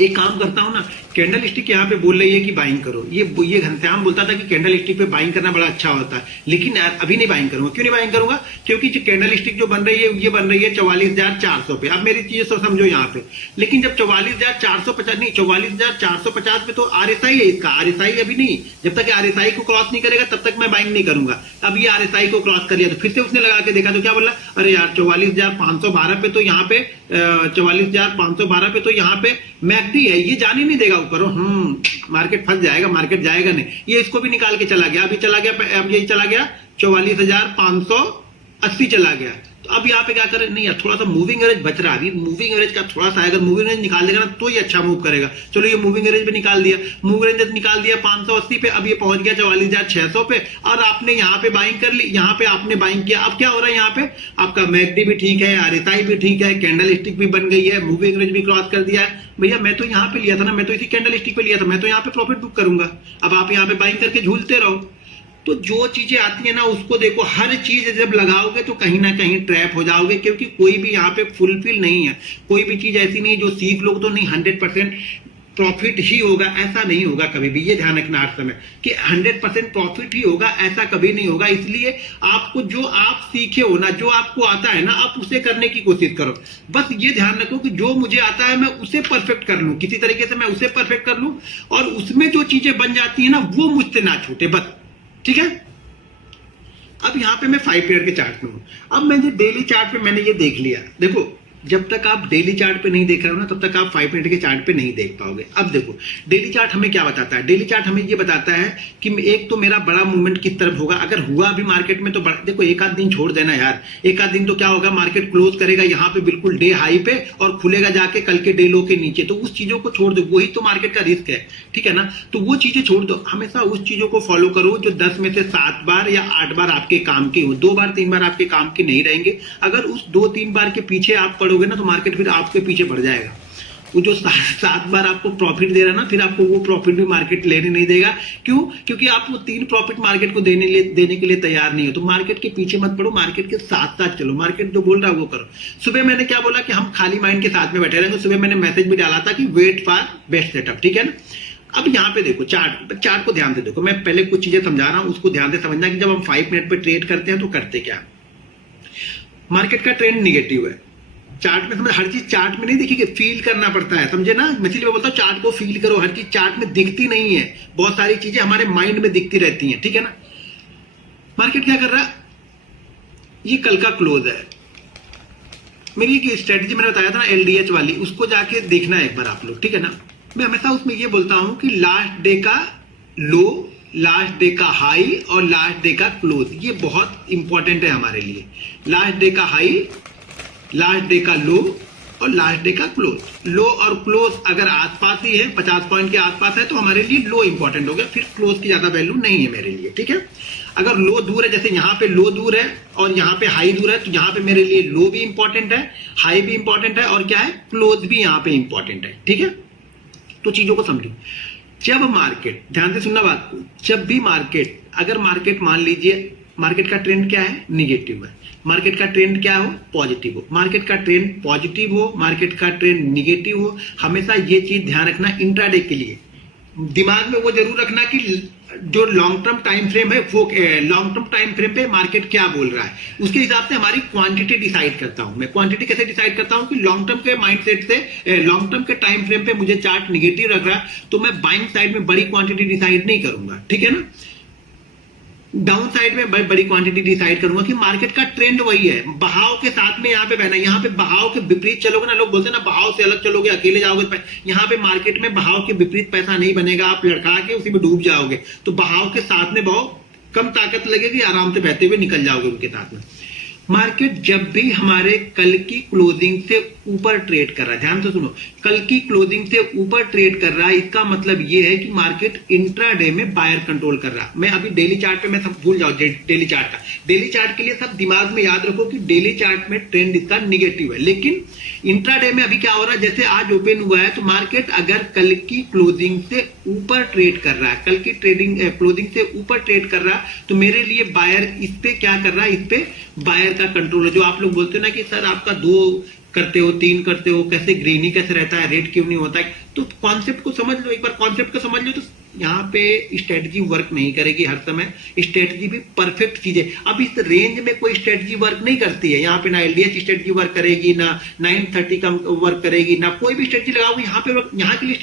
एक काम करता हूं ना, कैंडल स्टिक यहाँ पे बोल रही है कि बाइंग करो। ये घनश्याम बोलता था कि कैंडल स्टिक पे बाइंग करना बड़ा अच्छा होता है, लेकिन यार अभी नहीं बाइंग करूंगा। क्यों नहीं बाइंग करूंगा? क्योंकि जो कैंडल स्टिक जो बन रही है ये बन रही है 44,400 पे। अब मेरी चीजें सब समझो यहाँ पे, लेकिन जब 44,450 नहीं 44,450 पे तो RSI है इसका, RSI अभी नहीं, जब तक RSI को क्रॉस नहीं करेगा तब तक मैं बाइंग नहीं करूंगा। अब ये RSI को क्रॉस कर लिया तो फिर से उसने लगा के देखा तो क्या बोला, अरे यार 44,512 पे तो यहाँ पे 44,512 पे तो यहाँ पे मैकडी है, ये जाने नहीं देगा ऊपर। मार्केट फंस जाएगा, मार्केट जाएगा नहीं। ये इसको भी निकाल के चला गया, अभी चला गया, अब यही चला गया 44,580 चला गया। तो अब यहाँ पे क्या करें, नहीं यार थोड़ा सा मूविंग एवरेज बच रहा है, अभी मूविंग एवरेज का थोड़ा सा, अगर मूविंग एवरेज निकाल देगा ना तो ये अच्छा मूव करेगा। चलो ये मूविंग एवरेज पे निकाल दिया, मूविंग एवरेज निकाल दिया 580 पे, अब ये पहुंच गया 44,600 पे और आपने यहाँ पे बाइंग कर ली, यहाँ पे आपने बाइंग किया। अब क्या हो रहा है, यहाँ पे आपका मैकडी भी ठीक है, RSI भी ठीक है, कैंडल स्टिक भी बन गई है, मूविंग एवरेज भी क्रॉस कर दिया है। भैया मैं तो यहाँ पे लिया था ना, मैं तो इसी कैंडल स्टिक पे लिया था, मैं तो यहाँ पे प्रॉफिट बुक करूंगा। अब आप यहाँ पे बाइंग करके झूलते रहो। तो जो चीजें आती है ना उसको देखो, हर चीज जब लगाओगे तो कहीं ना कहीं ट्रैप हो जाओगे, क्योंकि कोई भी यहाँ पे फुलफिल नहीं है। कोई भी चीज ऐसी नहीं जो सीख लोगे तो नहीं 100% प्रॉफिट ही होगा, ऐसा नहीं होगा कभी भी। ये ध्यान रखना हर समय कि 100% प्रॉफिट ही होगा, ऐसा कभी नहीं होगा। इसलिए आपको जो आप सीखे हो ना, जो आपको आता है ना, आप उसे करने की कोशिश करो। बस ये ध्यान रखो कि जो मुझे आता है मैं उसे परफेक्ट कर लूं, किसी तरीके से मैं उसे परफेक्ट कर लूं और उसमें जो चीजें बन जाती है ना वो मुझसे ना छूटे, बस। ठीक है। अब यहां पे मैं 5 मिनट के चार्ट में हूं। अब मैंने डेली चार्ट पे मैंने ये देख लिया। देखो जब तक आप डेली चार्ट पे नहीं देख रहे हो ना, तब तक आप 5 मिनट के चार्ट पे नहीं देख पाओगे। अब देखो डेली चार्ट हमें क्या बताता है, डेली चार्ट हमें ये बताता है कि एक तो मेरा बड़ा मूवमेंट किस तरफ होगा। अगर हुआ भी मार्केट में तो देखो एक आध दिन छोड़ देना यार, एक आध दिन तो क्या होगा, मार्केट क्लोज करेगा यहाँ पे बिल्कुल डे हाई पे और खुलेगा जाके कल के डे लो के नीचे, तो उस चीजों को छोड़ दो, वही तो मार्केट का रिस्क है। ठीक है ना, तो वो चीजें छोड़ दो, हमेशा उस चीजों को फॉलो करो जो 10 में से 7 बार या 8 बार आपके काम की हो। 2 बार 3 बार आपके काम की नहीं रहेंगे। अगर उस 2-3 बार के पीछे आप पड़ोगे ना तो मार्केट फिर आपके पीछे पड़ जाएगा। वो जो 7 बार आपको प्रॉफिट दे रहा ना, फिर आपको वो प्रॉफिट भी मार्केट लेने नहीं देगा। क्यों? क्योंकि आप वो 3 प्रॉफिट मार्केट को देने के लिए तैयार नहीं हो। तो मार्केट के पीछे मत पड़ो, मार्केट के साथ साथ चलो, मार्केट जो बोल रहा है वो करो। सुबह मैंने क्या बोला कि हम खाली माइंड के साथ में बैठे रहेंगे। सुबह मैंने मैसेज भी डाला था कि वेट फॉर बेस्ट सेटअप। ठीक है ना। अब यहाँ पे देखो चार्ट को ध्यान से देखो। मैं पहले कुछ चीजें समझा रहा हूं, उसको ध्यान से समझना कि जब हम 5 मिनट पे ट्रेड करते हैं तो करते क्या। मार्केट का ट्रेंड निगेटिव है, चार्ट में समझ, हर चीज चार्ट में नहीं दिखेगी, फील करना पड़ता है, समझे ना। मैं इसलिए बोलता हूँ चार्ट को फील करो, हर चीज चार्ट में दिखती नहीं है, बहुत सारी चीजें हमारे माइंड में दिखती रहती हैं। ठीक है ना। मार्केट क्या कर रहा है, ये कल का क्लोज है। मेरी एक स्ट्रेटजी मैंने बताया था ना LDH वाली, उसको जाके देखना है एक बार आप लोग। ठीक है ना। मैं हमेशा उसमें ये बोलता हूं कि लास्ट डे का लो, लास्ट डे का हाई और लास्ट डे का क्लोज, ये बहुत इंपॉर्टेंट है हमारे लिए। लास्ट डे का हाई, लास्ट डे का लो और लास्ट डे का क्लोज। लो और क्लोज अगर आसपास ही है, 50 पॉइंट के आसपास है, तो हमारे लिए लो इंपॉर्टेंट हो गया, फिर क्लोज की ज्यादा वैल्यू नहीं है मेरे लिए। ठीक है। अगर लो दूर है, जैसे यहाँ पे लो दूर है और यहाँ पे हाई दूर है, तो यहाँ पे मेरे लिए लो भी इंपॉर्टेंट है, हाई भी इंपॉर्टेंट है और क्या है, क्लोज भी यहाँ पे इंपॉर्टेंट है। ठीक है। तो चीजों को समझो। जब मार्केट, ध्यान से सुनना बात को, जब भी मार्केट, अगर मार्केट मान लीजिए मार्केट का ट्रेंड क्या है, निगेटिव है, मार्केट का ट्रेंड क्या हो, पॉजिटिव हो, मार्केट का ट्रेंड पॉजिटिव हो, मार्केट का ट्रेंड निगेटिव हो, हमेशा ये चीज ध्यान रखना इंट्राडे के लिए। दिमाग में वो जरूर रखना कि जो लॉन्ग टर्म टाइम फ्रेम है, वो लॉन्ग टर्म टाइम फ्रेम पे मार्केट क्या बोल रहा है, उसके हिसाब से हमारी क्वांटिटी डिसाइड करता हूं मैं। क्वांटिटी कैसे डिसाइड करता हूं कि लॉन्ग टर्म के माइंडसेट से, लॉन्ग टर्म के टाइम फ्रेम पे मुझे चार्ट निगेटिव रख रहा है तो मैं बाइंग साइड में बड़ी क्वांटिटी डिसाइड नहीं करूंगा। ठीक है ना। डाउन साइड में बड़ी क्वांटिटी डिसाइड करूंगा कि मार्केट का ट्रेंड वही है, बहाव के साथ में यहाँ पे बहना। यहाँ पे बहाव के विपरीत चलोगे ना, लोग बोलते हैं ना बहाव से अलग चलोगे, अकेले जाओगे, यहाँ पे मार्केट में बहाव के विपरीत पैसा नहीं बनेगा, आप लड़का के उसी में डूब जाओगे। तो बहाव के साथ में बहाव, कम ताकत लगेगी, आराम से बहते हुए निकल जाओगे उनके साथ में। मार्केट जब भी हमारे कल की क्लोजिंग से ऊपर ट्रेड कर रहा है, ध्यान से सुनो, कल की क्लोजिंग से ऊपर ट्रेड कर रहा है, इसका मतलब यह है कि मार्केट इंट्राडे में बायर कंट्रोल कर रहा है। मैं अभी डेली चार्ट पे, मैं सब भूल जाओ डेली चार्ट का, डेली चार्ट के लिए सब दिमाग में याद रखो कि डेली चार्ट में ट्रेंड इसका निगेटिव है, लेकिन इंट्राडे में अभी क्या हो रहा है, जैसे आज ओपन हुआ है तो मार्केट अगर कल की क्लोजिंग से ऊपर ट्रेड कर रहा है, कल की ट्रेडिंग क्लोजिंग से ऊपर ट्रेड कर रहा है, तो मेरे लिए बायर इस पे क्या कर रहा है, इस पे बायर का कंट्रोल है। जो आप लोग बोलते हो ना कि सर आपका 2 करते हो, 3 करते हो, कैसे ग्रीन ही कैसे रहता है, रेड क्यों नहीं होता है, तो कॉन्सेप्ट को समझ लो, एक बार कॉन्सेप्ट को समझ लो तो यहाँ पे स्ट्रेटजी वर्क नहीं करेगी हर समय। स्ट्रेटजी भी परफेक्ट चीज है। अब इस रेंज में कोई स्ट्रेटजी वर्क नहीं करती है, यहाँ पे ना एलडीएच स्ट्रेटजी वर्क करेगी, ना 930 का वर्क करेगी, ना कोई भी स्ट्रेटजी लगाओ यहाँ पे। यहाँ के लिए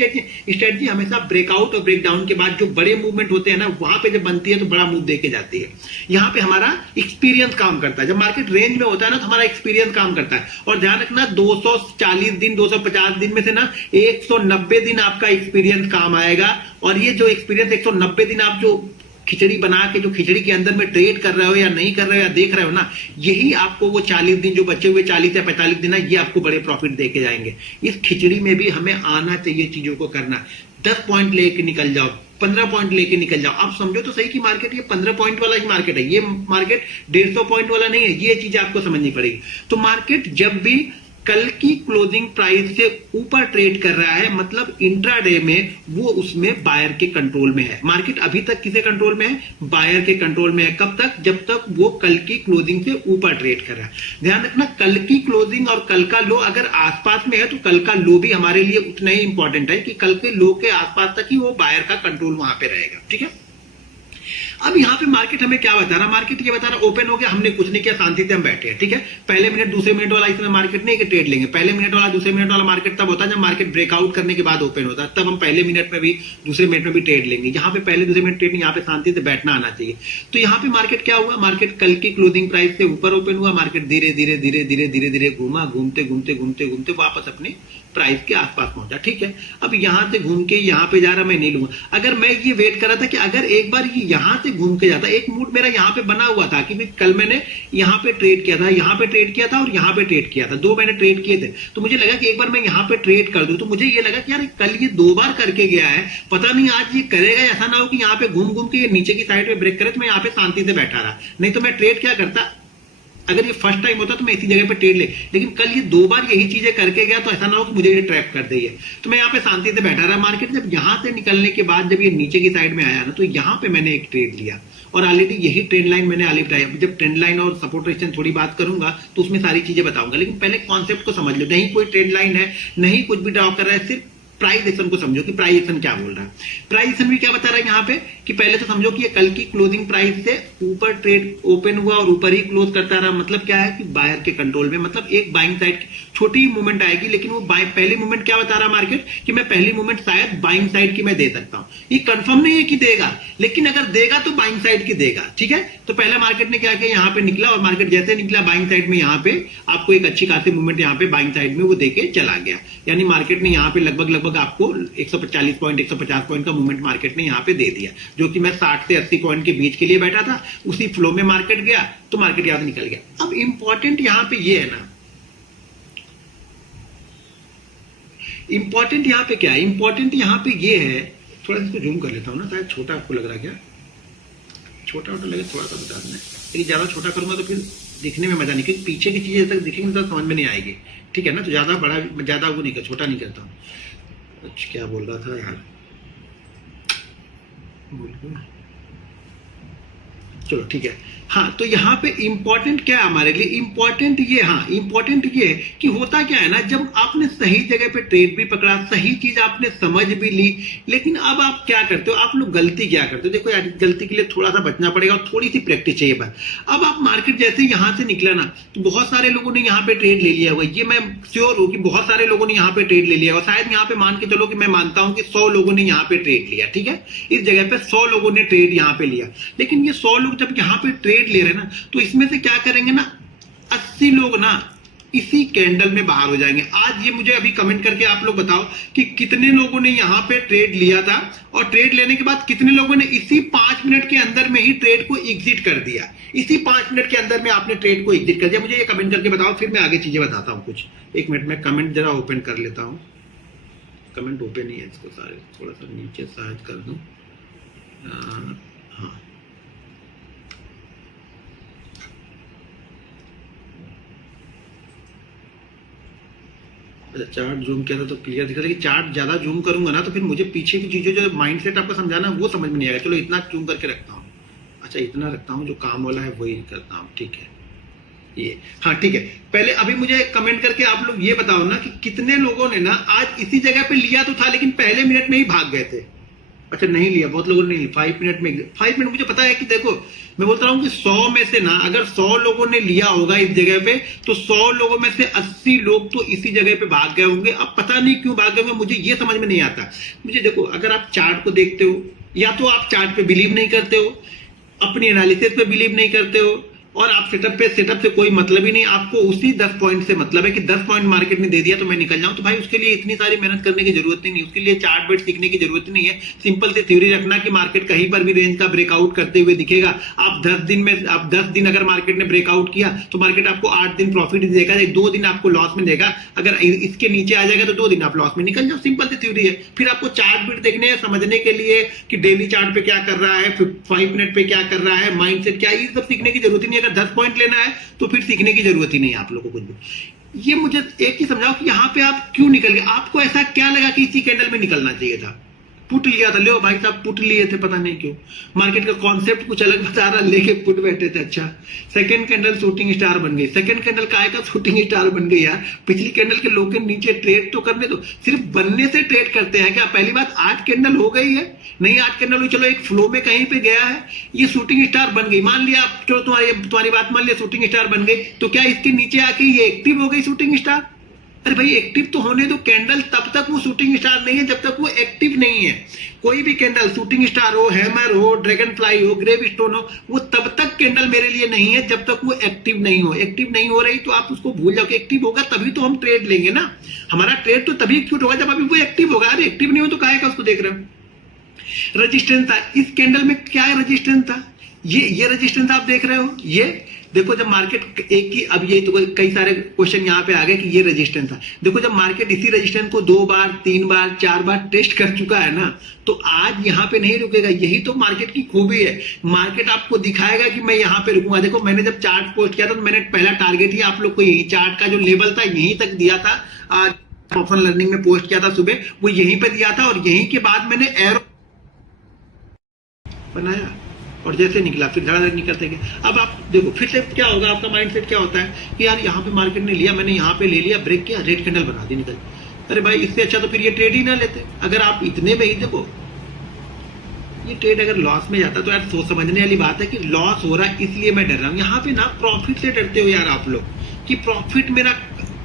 स्ट्रेटजी हमेशा ब्रेकआउट और ब्रेकडाउन के बाद जो बड़े मूवमेंट होते हैं ना, वहां पे जब बनती है तो बड़ा मूव देके जाती है। यहाँ पे हमारा एक्सपीरियंस काम करता है। जब मार्केट रेंज में होता है ना तो हमारा एक्सपीरियंस काम करता है। और ध्यान रखना 240 दिन 250 दिन में से ना 190 दिन आपका एक्सपीरियंस काम आएगा। और ये जो एक्सपीरियंस 190 दिन आप जो खिचड़ी बना के, जो खिचड़ी के अंदर में ट्रेड कर रहे हो या नहीं कर रहे हो या देख रहे हो ना, यही आपको वो 40 दिन जो बचे हुए 40 या 45 दिन है, ये आपको बड़े प्रॉफिट देके जाएंगे। इस खिचड़ी में भी हमें आना चाहिए चीजों को करना। 10 पॉइंट लेके निकल जाओ, 15 पॉइंट लेके निकल जाओ। आप समझो तो सही कि मार्केट ये 15 पॉइंट वाला ही मार्केट है, ये मार्केट 150 पॉइंट वाला नहीं है। ये चीज आपको समझनी पड़ेगी। तो मार्केट जब भी कल की क्लोजिंग प्राइस से ऊपर ट्रेड कर रहा है, मतलब इंट्राडे में वो उसमें बायर के कंट्रोल में है। मार्केट अभी तक किसके कंट्रोल में है? बायर के कंट्रोल में है। कब तक? जब तक वो कल की क्लोजिंग से ऊपर ट्रेड कर रहा है। ध्यान रखना, कल की क्लोजिंग और कल का लो अगर आसपास में है तो कल का लो भी हमारे लिए उतना ही इंपॉर्टेंट है कि कल के लो के आसपास तक ही वो बायर का कंट्रोल वहां पे रहेगा। ठीक है। अब यहाँ पे मार्केट हमें क्या बता रहा है? मार्केट ये बता रहा है ओपन हो गया, हमने कुछ नहीं किया, शांति से हम बैठे हैं। ठीक है। पहले मिनट दूसरे मिनट वाला इसमें मार्केट नहीं कि ट्रेड लेंगे। पहले मिनट वाला दूसरे मिनट वाला मार्केट तब होता है जब मार्केट ब्रेकआउट करने के बाद ओपन होता है, तब हम पहले मिनट में भी दूसरे मिनट में भी ट्रेड लेंगे। यहाँ पे पहले दूसरे मिनट ट्रेड नहीं, यहाँ पे शांति से बैठना आना चाहिए। तो यहाँ पे मार्केट क्या हुआ? मार्केट कल की क्लोजिंग प्राइस से ऊपर ओपन हुआ, मार्केट धीरे धीरे धीरे धीरे धीरे धीरे घूमा, घूमते घूमते घूमते घूमते वापस अपने प्राइस के आसपास पहुंचा। ठीक है। अब यहां से घूम के यहां पे जा रहा, मैं नहीं लूंगा। अगर मैं ये वेट कर रहा था कि अगर एक बार ये यहां से घूम के जाता, एक मूड मेरा यहां पे बना हुआ था कि कल मैंने यहां पे ट्रेड किया था, यहां पे ट्रेड किया था और यहां पे ट्रेड किया था, 2 मैंने ट्रेड किए थे। तो मुझे लगा कि एक बार मैं यहां पे ट्रेड कर दूं। तो मुझे ये लगा कि यार कल ये 2 बार करके गया है, पता नहीं आज ये करेगा। ऐसा ना हो कि यहां पे घूम घूम के ये नीचे की साइड में ब्रेक करे तो मैं यहां पे शांति से बैठा रहा, नहीं तो मैं ट्रेड क्या करता, अगर ये फर्स्ट टाइम होता तो मैं इसी जगह पे ट्रेड ले। लेकिन कल ये 2 बार यही चीजें करके गया, तो ऐसा ना हो कि मुझे ये ट्रैप कर दी है। तो मैं यहाँ पे शांति से बैठा रहा। मार्केट जब यहां से निकलने के बाद जब ये नीचे की साइड में आया ना, तो यहां पे मैंने एक ट्रेड लिया और ऑलरेडी यही ट्रेंड लाइन मैंने ऑलरेडी बताया। जब ट्रेंड लाइन और सपोर्ट रेजिस्टेंस थोड़ी बात करूंगा तो उसमें सारी चीजें बताऊंगा, लेकिन पहले कॉन्सेप्ट को समझ लो। नहीं कोई ट्रेंड लाइन है, नहीं कुछ भी ड्रॉ कर रहा है, सिर्फ प्राइस एक्शन को समझो कि प्राइस एक्शन क्या बोल रहा है। प्राइस एक्शन भी क्या बता रहा है यहाँ पे कि पहले तो समझो कि ये कल की क्लोजिंग प्राइस से ऊपर ट्रेड ओपन हुआ और ऊपर ही क्लोज करता रहा। मतलब क्या है कि बायर के कंट्रोल में, मतलब एक बाइंग साइड छोटी मूवमेंट आएगी, लेकिन वो पहली मूवमेंट क्या बता रहा मार्केट कि मैं पहली मूवमेंट शायद बाइंग साइड की मैं दे सकता हूं। ये कंफर्म नहीं है कि देगा, लेकिन अगर देगा तो बाइंग साइड की देगा। ठीक है। तो पहले मार्केट ने क्या किया, यहाँ पे निकला और मार्केट जैसे निकला बाइंग साइड में, यहाँ पे आपको एक अच्छी खासी मूवमेंट यहाँ पे बाइंग साइड में वो देके चला गया। यानी मार्केट ने यहाँ पे लगभग आपको 140 पॉइंट 150 पॉइंट का मूवमेंट मार्केट ने यहाँ पे दे दिया, जो कि मैं 60 से 80 पॉइंट के बीच के लिए बैठा था। उसी फ्लो में मार्केट गया तो मार्केट यहां से निकल गया। अब इंपॉर्टेंट यहां पे ये है ना, इंपॉर्टेंट यहां पे क्या है? इंपॉर्टेंट यहां पे ये है, थोड़ा इसको जूम कर लेता हूं ना, शायद छोटा आपको लग रहा है। क्या छोटा लगे थोड़ा सा बता देना, लेकिन ज्यादा छोटा करूंगा तो फिर दिखने में मजा नहीं, क्योंकि पीछे की चीजें तक दिखेंगी तो समझ में नहीं आएगी। ठीक है ना। तो ज्यादा बड़ा, ज्यादा वो नहीं कर, छोटा नहीं करता हूं। अच्छा क्या बोल रहा था यार, चलो ठीक है। हाँ, तो यहाँ पे इंपॉर्टेंट क्या है हमारे लिए? इंपॉर्टेंट ये, हाँ इंपॉर्टेंट ये कि होता क्या है ना, जब आपने सही जगह पे ट्रेड भी पकड़ा, सही चीज आपने समझ भी ली, लेकिन अब आप क्या करते हो? आप लोग गलती क्या करते हो? देखो यार, गलती के लिए थोड़ा सा बचना पड़ेगा और थोड़ी सी प्रैक्टिस चाहिए बस। अब आप मार्केट जैसे यहाँ से निकला ना, तो बहुत सारे लोगों ने यहाँ पे ट्रेड ले लिया हुआ, ये मैं श्योर हूँ कि बहुत सारे लोगों ने यहाँ पे ट्रेड ले लिया हुआ। शायद यहाँ पे मान के चलो कि मैं मानता हूँ कि 100 लोगों ने यहाँ पे ट्रेड लिया। ठीक है। इस जगह पे 100 लोगों ने ट्रेड यहाँ पे लिया, लेकिन ये 100 लोग जब यहाँ पे ट्रेड ले रहे हैं ना, तो इसमें से क्या करेंगे ना, 80 लोग ना इसी कैंडल में बाहर हो जाएंगे। आज ये मुझे अभी कमेंट करके आप लोग बताओ कि कितने लोगों ने यहाँ पे ट्रेड लिया था और ट्रेड लेने के बाद कितने लोगों ने इसी 5 मिनट के अंदर में ही ट्रेड को एग्जिट कर दिया। इसी 5 मिनट के अंदर में आपने ट्रेड को एग्जिट कर दिया। मुझे ये कमेंट करके बताओ, फिर मैं आगे चीजें बताता हूँ कुछ। एक मिनट में कमेंट जरा ओपन कर लेता हूँ। कमेंट ओपन ही है, इसको सारे थोड़ा सा नीचे शायद कर दूं। हाँ, चार्ट जूम किया था तो क्लियर दिखा था कि चार्ट ज्यादा जूम करूंगा ना तो फिर मुझे पीछे की चीजें जो माइंडसेट आपको समझाना वो समझ में नहीं आएगा। चलो इतना जूम करके रखता हूँ। अच्छा इतना रखता हूँ, जो काम वाला है वही करता हूँ। ठीक है, ये हाँ ठीक है। पहले अभी मुझे कमेंट करके आप लोग ये बताओ ना कि कितने लोगों ने ना आज इसी जगह पे लिया तो था लेकिन पहले मिनट में ही भाग गए थे। अच्छा नहीं लिया, बहुत लोगों ने नहीं लिया। 5 मिनट में, 5 मिनट मुझे पता है कि देखो मैं बोलता हूँ कि 100 में से ना अगर 100 लोगों ने लिया होगा इस जगह पे तो 100 लोगों में से 80 लोग तो इसी जगह पे भाग गए होंगे। अब पता नहीं क्यों भाग गए होंगे, मुझे ये समझ में नहीं आता। मुझे देखो, अगर आप चार्ट को देखते हो या तो आप चार्ट पे बिलीव नहीं करते हो, अपनी एनालिसिस पे बिलीव नहीं करते हो और आप सेटअप से कोई मतलब ही नहीं, आपको उसी 10 पॉइंट से मतलब है कि 10 पॉइंट मार्केट ने दे दिया तो मैं निकल जाऊं, तो भाई उसके लिए इतनी सारी मेहनत करने की जरूरत नहीं, उसके लिए चार्ट बेट सीखने की जरूरत नहीं है। सिंपल सी थ्योरी रखना कि मार्केट कहीं पर भी रेंज का ब्रेकआउट करते हुए दिखेगा। आप 10 दिन अगर मार्केट ने ब्रेकआउट किया तो मार्केट आपको 8 दिन प्रॉफिट देगा, 2 दिन आपको लॉस में देगा। अगर इसके नीचे आ जाएगा तो 2 दिन आप लॉस में निकल जाओ। सिंपल सी थ्योरी है। फिर आपको चार्ट बेट देखने समझने के लिए कि डेली चार्ट पे क्या कर रहा है, 5 मिनट पे क्या कर रहा है, माइंडसेट क्या है, ये सब सीखने की जरूरत ही नहीं। अगर 10 पॉइंट लेना है तो फिर सीखने की जरूरत ही नहीं है आप लोगों को कुछ भी। ये मुझे एक ही समझाओ कि यहां पे आप क्यों निकल गए, आपको ऐसा क्या लगा कि इसी कैंडल में निकलना चाहिए था। पुट लिया था, ले भाई साहब पुट लिए थे, पता नहीं क्यों मार्केट का कॉन्सेप्ट कुछ अलग बता रहा, लेके पुट बैठे थे। अच्छा सेकंड कैंडल शूटिंग स्टार बन गई। सेकंड कैंडल काय का शूटिंग स्टार बन गई यार। पिछली कैंडल के लोग के नीचे ट्रेड तो करने दो, सिर्फ बनने से ट्रेड करते हैं क्या। पहली बात 8 कैंडल हो गई है, नहीं 8 कैंडल हुई, चलो एक फ्लो में कहीं पे गया है, ये शूटिंग स्टार बन गई। मान लिया चलो तुम्हारी बात मान लिया शूटिंग स्टार बन गई, तो क्या इसके नीचे आके ये एक्टिव हो गई शूटिंग स्टार। अरे भाई एक्टिव तो होने दो, कैंडल तब तक वो शूटिंग स्टार नहीं है जब तक वो एक्टिव नहीं है। कोई भी कैंडल शूटिंग स्टार हो, हैमर हो, ड्रैगन फ्लाई हो, ग्रेव स्टोन हो, वो तब तक कैंडल मेरे लिए नहीं है जब तक वो एक्टिव नहीं हो। एक्टिव नहीं हो रही तो आप उसको भूल जाओ कि एक्टिव होगा तभी तो हम ट्रेड लेंगे ना। हमारा ट्रेड तो तभी एक्यूट होगा जब अभी वो एक्टिव होगा। अरे एक्टिव नहीं हो तो काहे का उसको देख रहे हो। रजिस्टेंस था इस कैंडल में, क्या रजिस्टेंस था, ये रजिस्टेंस आप देख रहे हो। ये देखो जब मार्केट एक ही, अब ये तो कई सारे क्वेश्चन यहाँ पे आ गए कि ये रेजिस्टेंस था। देखो जब मार्केट इसी रेजिस्टेंस को 2 बार 3 बार 4 बार टेस्ट कर चुका है ना, तो आज यहाँ पे नहीं रुकेगा। यही तो मार्केट की खूबी है, मार्केट आपको दिखाएगा कि मैं यहाँ पे रुकूंगा। देखो मैंने जब चार्ट पोस्ट किया था तो मैंने पहला टारगेट ही आप लोग को यही चार्ट का जो लेवल था यहीं तक दिया था। आज ओपन लर्निंग में पोस्ट किया था सुबह, वो यहीं पे दिया था और यहीं के बाद मैंने एरो बनाया और जैसे निकला फिर धड़ाधड़ निकलते गए। अब आप देखो फिर से क्या होगा, आपका माइंडसेट क्या होता है कि यार यहाँ पे मार्केट ने लिया, मैंने यहाँ पे ले लिया, ब्रेक किया, रेड कैंडल बना दी, निकल। अरे भाई इससे अच्छा तो फिर ये ट्रेड ही ना लेते। अगर आप इतने में ही देखो, ये ट्रेड अगर लॉस में जाता तो यार सोच समझने वाली बात है कि लॉस हो रहा है इसलिए मैं डर रहा हूँ। यहाँ पे ना प्रॉफिट से डरते हो यार आप लोग कि प्रॉफिट मेरा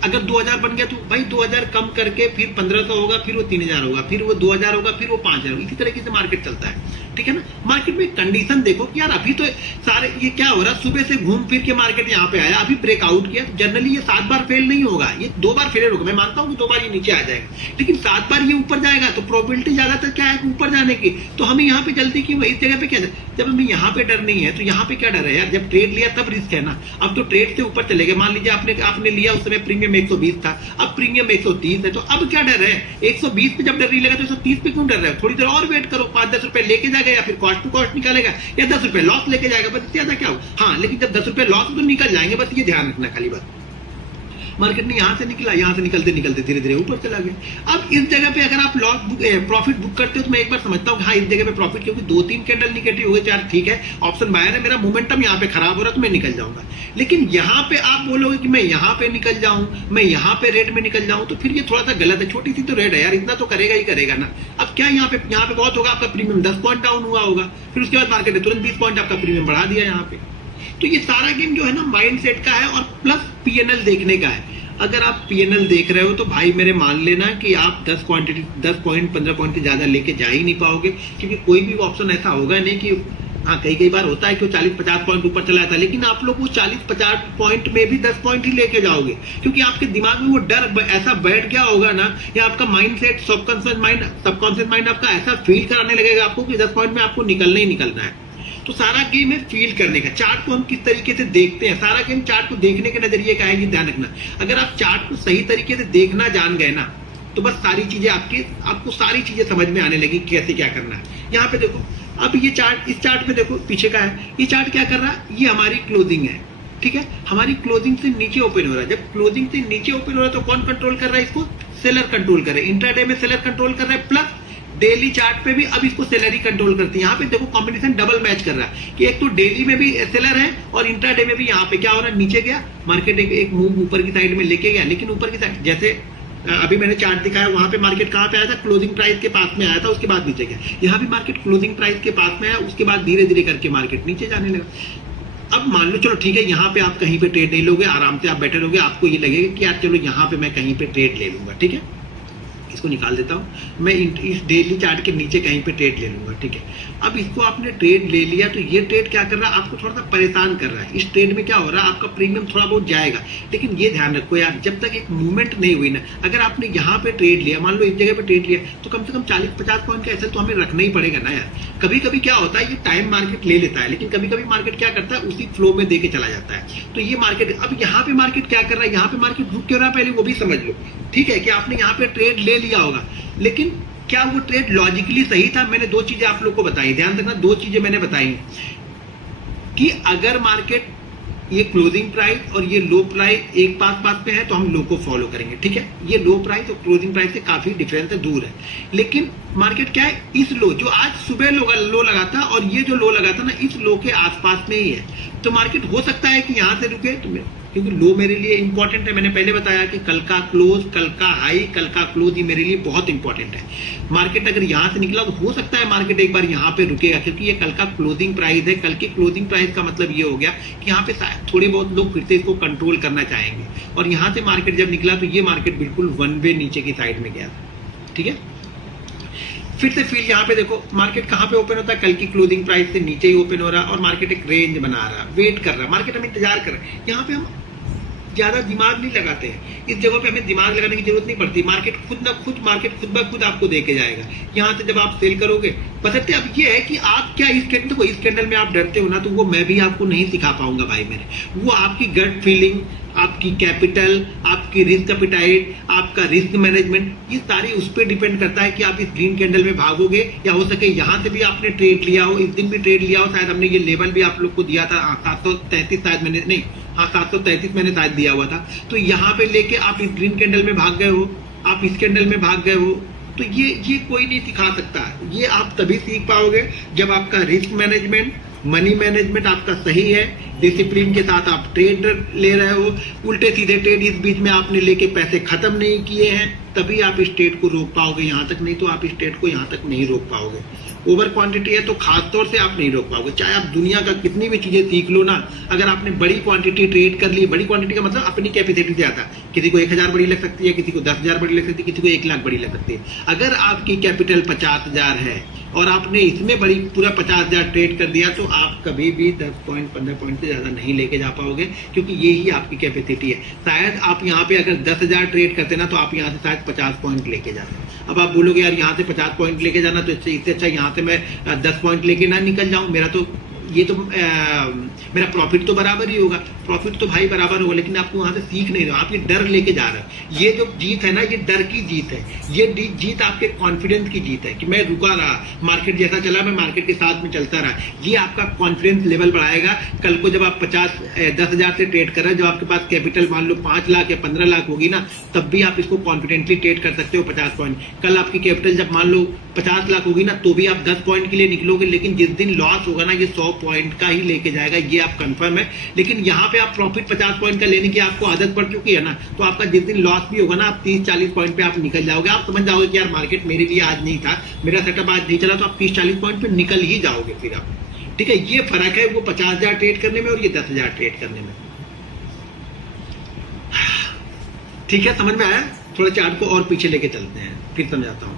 अगर 2000 बन गया तो भाई 2000 कम करके फिर 1500 होगा, फिर वो 3000 होगा, फिर वो 2000 होगा, फिर वो 5000 होगा। इसी तरीके से मार्केट चलता है, ठीक है ना। मार्केट में कंडीशन देखो कि यार अभी तो सारे ये क्या हो रहा है, सुबह से घूम फिर के मार्केट यहाँ पे आया, अभी ब्रेकआउट किया। जनरली ये 7 बार फेल नहीं होगा, ये 2 बार फेल होगा। मैं मानता हूँ कि 2 बार ये नीचे आ जाएगा, लेकिन 7 बार ये ऊपर जाएगा तो प्रोबेबिलिटी ज्यादातर क्या है ऊपर जाने की। तो हमें यहाँ पे जल्दी क्यों है, इस जगह पे क्या है? जब हमें यहाँ पे डर नहीं है तो यहाँ पे क्या डर है यार। जब ट्रेड लिया तब रिस्क है ना। अब तो ट्रेड से ऊपर चले गए, मान लीजिए आपने लिया उस समय प्रीमियम 120 था, अब प्रीमियम 130 है, तो अब क्या डर है। 120 पे जब डर नहीं लगा तो 130 पे क्यों डर रहे हो। थोड़ी देर और वेट करो, 5-10 रुपए लेके जाएगा या फिर कॉस्ट टू कॉस्ट निकालेगा या 10 रुपए लॉस लेके जाएगा, बस इससे ज्यादा क्या हो। हाँ लेकिन जब 10 रुपए लॉस तो निकल जाएंगे, बस ये ध्यान रखना खाली बात। मार्केट ने यहां से निकला, यहां से निकलते निकलते धीरे धीरे ऊपर चला गया। अब इस जगह पे अगर आप प्रॉफिट बुक करते हो तो मैं एक बार समझता हूँ हाँ इस जगह पे प्रॉफिट, क्योंकि 2-3 कैंडल निगेटिव हो गए, यार ठीक है ऑप्शन बायर है, मेरा मोमेंटम यहाँ पे खराब हो रहा है तो मैं निकल जाऊंगा। लेकिन यहाँ पे आप बोलोगे कि मैं यहाँ पे निकल जाऊं, मैं यहाँ पे रेट में निकल जाऊं, तो फिर ये थोड़ा सा गलत है। छोटी सी तो रेट है यार, इतना तो करेगा ही करेगा ना। अब क्या यहाँ पे बहुत होगा, आपका प्रीमियम 10 पॉइंट डाउन हुआ होगा, फिर उसके बाद मार्केट ने तुरंत 20 पॉइंट आपका प्रीमियम बढ़ा दिया यहाँ पे। तो ये सारा गेम जो है ना माइंडसेट का है और प्लस पीएनएल देखने का है। अगर आप पीएनएल देख रहे हो तो भाई मेरे मान लेना कि आप 10 पॉइंट 15 पॉइंट से ज्यादा लेके जा ही नहीं पाओगे, क्योंकि कोई भी ऑप्शन ऐसा होगा नहीं कि हाँ कई कई बार होता है कि वो 40-50 पॉइंट ऊपर चला जाता है, लेकिन आप लोग वो 40-50 पॉइंट में भी 10 पॉइंट ही लेके जाओगे, क्योंकि आपके दिमाग में वो डर ऐसा बैठ गया होगा ना, या आपका माइंड सेट सबकॉन्शियस माइंड आपका ऐसा फील कराने लगेगा आपको कि 10 पॉइंट में आपको निकलना ही निकलना है। तो सारा गेम है फील करने का। चार्ट को हम किस तरीके से देखते हैं, सारा गेम चार्ट को देखने के नजरिए का है, ये ध्यान रखना। अगर आप चार्ट को सही तरीके से देखना जान गए ना, तो बस सारी चीजें आपको सारी चीजें समझ में आने लगी कैसे क्या करना है। यहाँ पे देखो, अब ये चार्ट, इस चार्ट में देखो पीछे का है, ये चार्ट क्या कर रहा है, ये हमारी क्लोजिंग है, ठीक है, हमारी क्लोजिंग से नीचे ओपन हो रहा है। जब क्लोजिंग से नीचे ओपन हो रहा है तो कौन कंट्रोल कर रहा है इसको, सेलर कंट्रोल कर रहा है। इंट्राडे में सेलर कंट्रोल कर रहा है, प्लस डेली चार्ट पे भी अब इसको सेलर ही कंट्रोल करती है। यहाँ पे देखो कॉम्बिनेशन डबल मैच कर रहा है कि एक तो डेली में भी सेलर है और इंट्राडे में भी। यहाँ पे क्या हो रहा है, नीचे गया मार्केट, एक मूव ऊपर की साइड में लेके गया, लेकिन ऊपर की साइड जैसे अभी मैंने चार्ट दिखाया, वहां पे मार्केट कहां पे आया था, क्लोजिंग प्राइस के पास में आया था, उसके बाद नीचे गया। यहाँ भी मार्केट क्लोजिंग प्राइस के पास में आया, उसके बाद धीरे धीरे करके मार्केट नीचे जाने लगा। अब मान लो चलो ठीक है, यहाँ पे आप कहीं पे ट्रेड नहीं लोगे, आराम से आप बैठे रहोगे, आपको ये लगेगा कि यार चलो यहाँ पे मैं कहीं पे ट्रेड ले लूंगा, ठीक है, इसको निकाल देता हूं मैं, इस डेली चार्ट के नीचे कहीं पे ट्रेड ले लूंगा, ठीक है। अब इसको आपने ट्रेड ले लिया, तो ये ट्रेड क्या कर रहा है, आपको थोड़ा सा परेशान कर रहा है। इस ट्रेड में क्या हो रहा है, आपका प्रीमियम थोड़ा बहुत जाएगा, लेकिन ये ध्यान रखो यार, जब तक एक मूवमेंट नहीं हुई ना, अगर आपने यहाँ पे ट्रेड लिया, मान लो इस जगह पे ट्रेड लिया, तो कम से कम 40-50 पॉइंट का ऐसा तो हमें रखना ही पड़ेगा ना यार। कभी कभी क्या होता है, ये टाइम मार्केट ले लेता है, लेकिन कभी कभी मार्केट क्या करता है, उसी फ्लो में देके चला जाता है। तो ये मार्केट, अब यहाँ पे मार्केट क्या कर रहा है, यहाँ पे मार्केट रुक क्यों रहा है, पहले वो भी समझ लो, ठीक है, कि आपने यहाँ पे ट्रेड ले लिया होगा, लेकिन क्या वो ट्रेड लॉजिकली सही था। मैंने दो चीजें आप लोग को बताई, ध्यान रखना, दो चीजें मैंने बताई कि अगर मार्केट ये क्लोजिंग प्राइस और ये लो प्राइस एक पास पे है तो हम लो को फॉलो करेंगे, ठीक है। ये लो प्राइस और क्लोजिंग प्राइस से काफी डिफरेंस है, दूर है, लेकिन मार्केट क्या है, इस लो जो आज सुबह लो लगा था और ये जो लो लगा था ना, इस लो के आसपास में ही है। तो मार्केट हो सकता है कि यहां से रुके, तो क्योंकि लो मेरे लिए इंपॉर्टेंट है। मैंने पहले बताया कि कल का क्लोज, कल का हाई, कल का क्लोज, ये मेरे लिए बहुत इंपॉर्टेंट है। मार्केट अगर यहां से निकला तो हो सकता है मार्केट एक बार यहां पे रुकेगा, क्योंकि ये कल का क्लोजिंग प्राइस है। कल की क्लोजिंग प्राइस का मतलब ये हो गया कि यहाँ पे शायद थोड़े बहुत लोग फिर से इसको कंट्रोल करना चाहेंगे, और यहां से मार्केट जब निकला तो ये मार्केट बिल्कुल वन वे नीचे की साइड में गया था, ठीक है। फिर से फील यहाँ पे देखो, मार्केट कहाँ पे ओपन होता है, कल की क्लोजिंग प्राइस से नीचे ही ओपन हो रहा है, और मार्केट एक रेंज बना रहा है, वेट कर रहा है, मार्केट हम इंतजार कर रहे हैं। यहाँ पे हम ज्यादा दिमाग नहीं लगाते हैं, इस जगह पे हमें दिमाग लगाने की जरूरत नहीं पड़ती। मार्केट खुद ब खुद आपको दे के जाएगा। यहाँ से जब आप सेल करोगे, बशर्ते अब ये है कि आप क्या इस कैंडल में आप डरते हो ना, तो वो मैं भी आपको नहीं सिखा पाऊंगा भाई मेरे। वो आपकी गट फीलिंग, आपकी कैपिटल, आपकी रिस्क एपेटाइट, आपका रिस्क मैनेजमेंट, ये सारी उस पर डिपेंड करता है कि आप इस ग्रीन कैंडल में भागोगे, या हो सके यहाँ से भी आपने ट्रेड लिया हो, इस दिन भी ट्रेड लिया हो। शायद हमने ये लेवल भी आप लोग को दिया था, 733 शायद मैंने, नहीं हाँ 733 मैंने शायद दिया हुआ था। तो यहाँ पे लेके आप इस ग्रीन कैंडल में भाग गए हो, आप इस कैंडल में भाग गए हो, तो ये कोई नहीं सिखा सकता। ये आप तभी सीख पाओगे जब आपका रिस्क मैनेजमेंट, मनी मैनेजमेंट आपका सही है, डिसिप्लिन के साथ आप ट्रेड ले रहे हो, उल्टे सीधे ट्रेड इस बीच में आपने लेके पैसे खत्म नहीं किए हैं, तभी आप इस ट्रेड को रोक पाओगे यहाँ तक, नहीं तो आप इस ट्रेड को यहाँ तक नहीं रोक पाओगे। ओवर क्वांटिटी है तो खास तौर से आप नहीं रोक पाओगे, चाहे आप दुनिया का कितनी भी चीजें सीख लो ना, अगर आपने बड़ी क्वांटिटी ट्रेड कर ली, बड़ी क्वांटिटी का मतलब अपनी कैपेसिटी से आता, किसी को 1000 बड़ी लग सकती है, किसी को 10,000 बड़ी लग सकती है, किसी को 1 लाख बड़ी लग सकती है। अगर आपकी कैपिटल 50,000 है और आपने इसमें बड़ी पूरा 50,000 ट्रेड कर दिया, तो आप कभी भी 10 पॉइंट 15 पॉइंट से ज्यादा नहीं लेके जा पाओगे, क्योंकि ये ही आपकी कैपेसिटी है। शायद आप यहाँ पे अगर 10,000 ट्रेड करते ना, तो आप यहाँ से शायद 50 पॉइंट लेके जाते। अब आप बोलोगे यार यहाँ से 50 पॉइंट लेके जाना, तो इससे अच्छा यहाँ से मैं 10 पॉइंट लेके ना निकल जाऊं, मेरा तो ये तो मेरा प्रॉफिट तो बराबर ही होगा, प्रॉफिट तो भाई बराबर होगा, लेकिन आपको वहां से सीख नहीं रहे हो, आप ये डर लेके जा रहे हो। ये जो जीत है ना, ये डर की जीत है, ये जीत आपके कॉन्फिडेंस की जीत है कि मैं रुका रहा, मार्केट जैसा चला मैं मार्केट के साथ में चलता रहा। ये आपका कॉन्फिडेंस लेवल बढ़ाएगा। कल को जब आप 10,000 से ट्रेड कर रहे हो, जब आपके पास कैपिटल मान लो 5 लाख या 15 लाख होगी ना, तब भी आप इसको कॉन्फिडेंटली ट्रेड कर सकते हो 50 पॉइंट। कल आपकी कैपिटल जब मान लो 50 लाख होगी ना, तो भी आप 10 पॉइंट के लिए निकलोगे, लेकिन जिस दिन लॉस होगा ना, ये 100 पॉइंट का ही लेके जाएगा, ये आप कंफर्म है। लेकिन यहाँ पे आप प्रॉफिट 50 पॉइंट का लेने की आपको आदत पड़ चुकी है ना, तो आपका जिस दिन लॉस भी होगा ना, आप 30-40 पॉइंट पे आप निकल जाओगे। आप समझ जाओगे कि यार मार्केट मेरे लिए आज नहीं था, मेरा सेटअप आज नहीं चला, तो आप 30-40 पॉइंट पे निकल ही जाओगे फिर आप, ठीक है। ये फर्क है वो 50,000 ट्रेड करने में और ये 10,000 ट्रेड करने में, ठीक है। समझ में आया? थोड़ा चार्ट को और पीछे लेके चलते हैं, फिर समझाता हूं।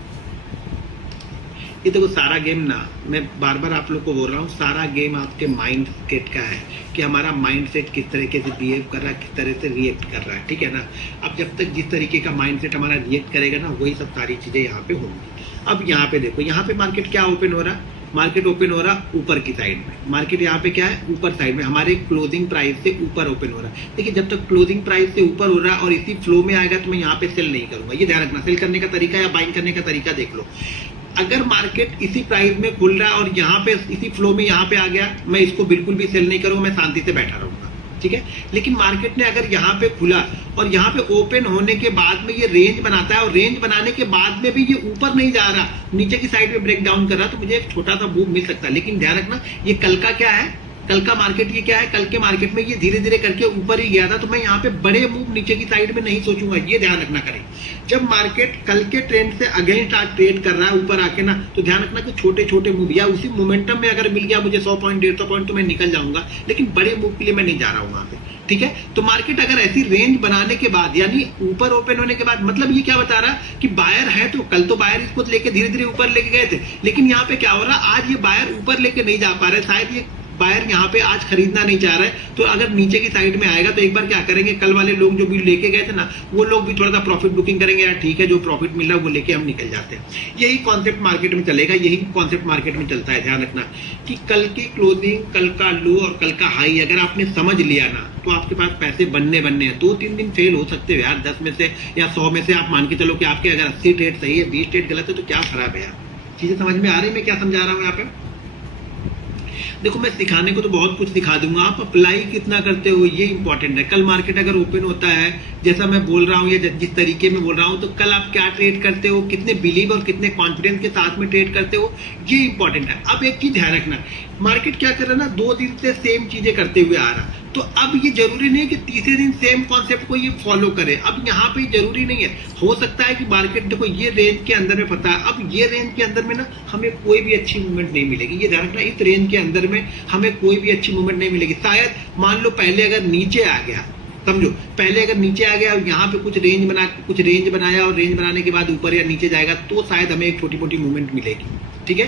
ये देखो सारा गेम ना, मैं बार बार आप लोग को बोल रहा हूँ, सारा गेम आपके माइंड सेट का है कि हमारा माइंड सेट किस तरीके से बिहेव कर रहा है, किस तरह से रिएक्ट कर रहा है, ठीक है ना। अब जब तक जिस तरीके का माइंड सेट हमारा रिएक्ट करेगा ना, वही सब सारी चीज़ें यहाँ पे होंगी। अब यहाँ पे देखो, यहाँ पे मार्केट क्या ओपन हो रहा है, मार्केट ओपन हो रहा ऊपर की साइड में, मार्केट यहाँ पे क्या है, ऊपर साइड में, हमारे क्लोजिंग प्राइस से ऊपर ओपन हो रहा है। देखिए जब तक क्लोजिंग प्राइस से ऊपर हो रहा है और इसी फ्लो में आएगा तो मैं यहाँ पे सेल नहीं करूंगा, ये ध्यान रखना। सेल करने का तरीका या बाइंग करने का तरीका देख लो। अगर मार्केट इसी प्राइस में खुल रहा है और यहाँ पे इसी फ्लो में यहाँ पे आ गया, मैं इसको बिल्कुल भी सेल नहीं करूंगा, मैं शांति से बैठा रहूंगा, ठीक है। लेकिन मार्केट ने अगर यहाँ पे खुला और यहाँ पे ओपन होने के बाद में ये रेंज बनाता है और रेंज बनाने के बाद में भी ये ऊपर नहीं जा रहा, नीचे की साइड में ब्रेक डाउन कर रहा, तो मुझे एक छोटा सा मूव मिल सकता है। लेकिन ध्यान रखना, ये कल का क्या है, कल का मार्केट ये क्या है, कल के मार्केट में ये धीरे धीरे करके ऊपर ही गया था, तो मैं यहाँ पे बड़े मूव नीचे की साइड में नहीं सोचूंगा, ये ध्यान रखना करें। जब मार्केट कल के ट्रेंड से अगेंस्ट आज ट्रेड कर रहा है ऊपर आके ना, तो ध्यान रखना कि छोटे छोटे मूव या उसी मोमेंटम में अगर मिल गया मुझे 100 पॉइंट 150 पॉइंट तो मैं निकल जाऊंगा, लेकिन बड़े मूव के लिए मैं नहीं जा रहा हूँ वहां पे, ठीक है। तो मार्केट अगर ऐसी रेंज बनाने के बाद यानी ऊपर ओपन होने के बाद, मतलब ये क्या बता रहा है कि बायर है, तो कल तो बायर इसको लेके धीरे धीरे ऊपर लेके गए थे, लेकिन यहाँ पे क्या हो रहा है, आज ये बायर ऊपर लेके नहीं जा पा रहे, शायद ये बायर यहाँ पे आज खरीदना नहीं चाह रहा है। तो अगर नीचे की साइड में आएगा तो एक बार क्या करेंगे, कल वाले लोग जो भी लेके गए थे ना, वो लोग भी थोड़ा सा प्रॉफिट बुकिंग करेंगे, यार ठीक है जो प्रॉफिट मिल रहा है वो लेके हम निकल जाते हैं। यही कॉन्सेप्ट मार्केट में चलेगा, यही कॉन्सेप्ट मार्केट में चलता है। ध्यान रखना कि कल की क्लोजिंग, कल का लो और कल का हाई अगर आपने समझ लिया ना, तो आपके पास पैसे बनने हैं। 2-3 दिन फेल हो सकते हो यार, 10 में से या 100 में से आप मान के चलो कि आपके अगर 80 ट्रेड सही है, 20 ट्रेड गलत है, तो क्या खराब है यार। चीजें समझ में आ रही है मैं क्या समझा रहा हूँ यहाँ पे। देखो मैं सिखाने को तो बहुत कुछ सिखा दूंगा, आप अप्लाई कितना करते हो ये इंपॉर्टेंट है। कल मार्केट अगर ओपन होता है, जैसा मैं बोल रहा हूँ या जिस तरीके में बोल रहा हूँ, तो कल आप क्या ट्रेड करते हो, कितने बिलीव और कितने कॉन्फिडेंस के साथ में ट्रेड करते हो, ये इंपॉर्टेंट है। अब एक चीज ध्यान रखना, मार्केट क्या कर रहा है ना, 2 दिन से सेम चीजें करते हुए आ रहा, तो अब ये जरूरी नहीं कि तीसरे दिन सेम कॉन्सेप्ट को ये फॉलो करे। अब यहाँ पे जरूरी नहीं है, हो सकता है कि मार्केट देखो ये रेंज के अंदर में पता है, अब ये रेंज के अंदर में ना हमें कोई भी अच्छी मूवमेंट नहीं मिलेगी, ये ध्यान रखना। इस रेंज के अंदर में हमें कोई भी अच्छी मूवमेंट नहीं मिलेगी। शायद मान लो पहले अगर नीचे आ गया, समझो पहले अगर नीचे आ गया और यहाँ पे कुछ रेंज बनाया और रेंज बनाने के बाद ऊपर या नीचे जाएगा, तो शायद हमें एक छोटी मोटी मूवमेंट मिलेगी, ठीक है।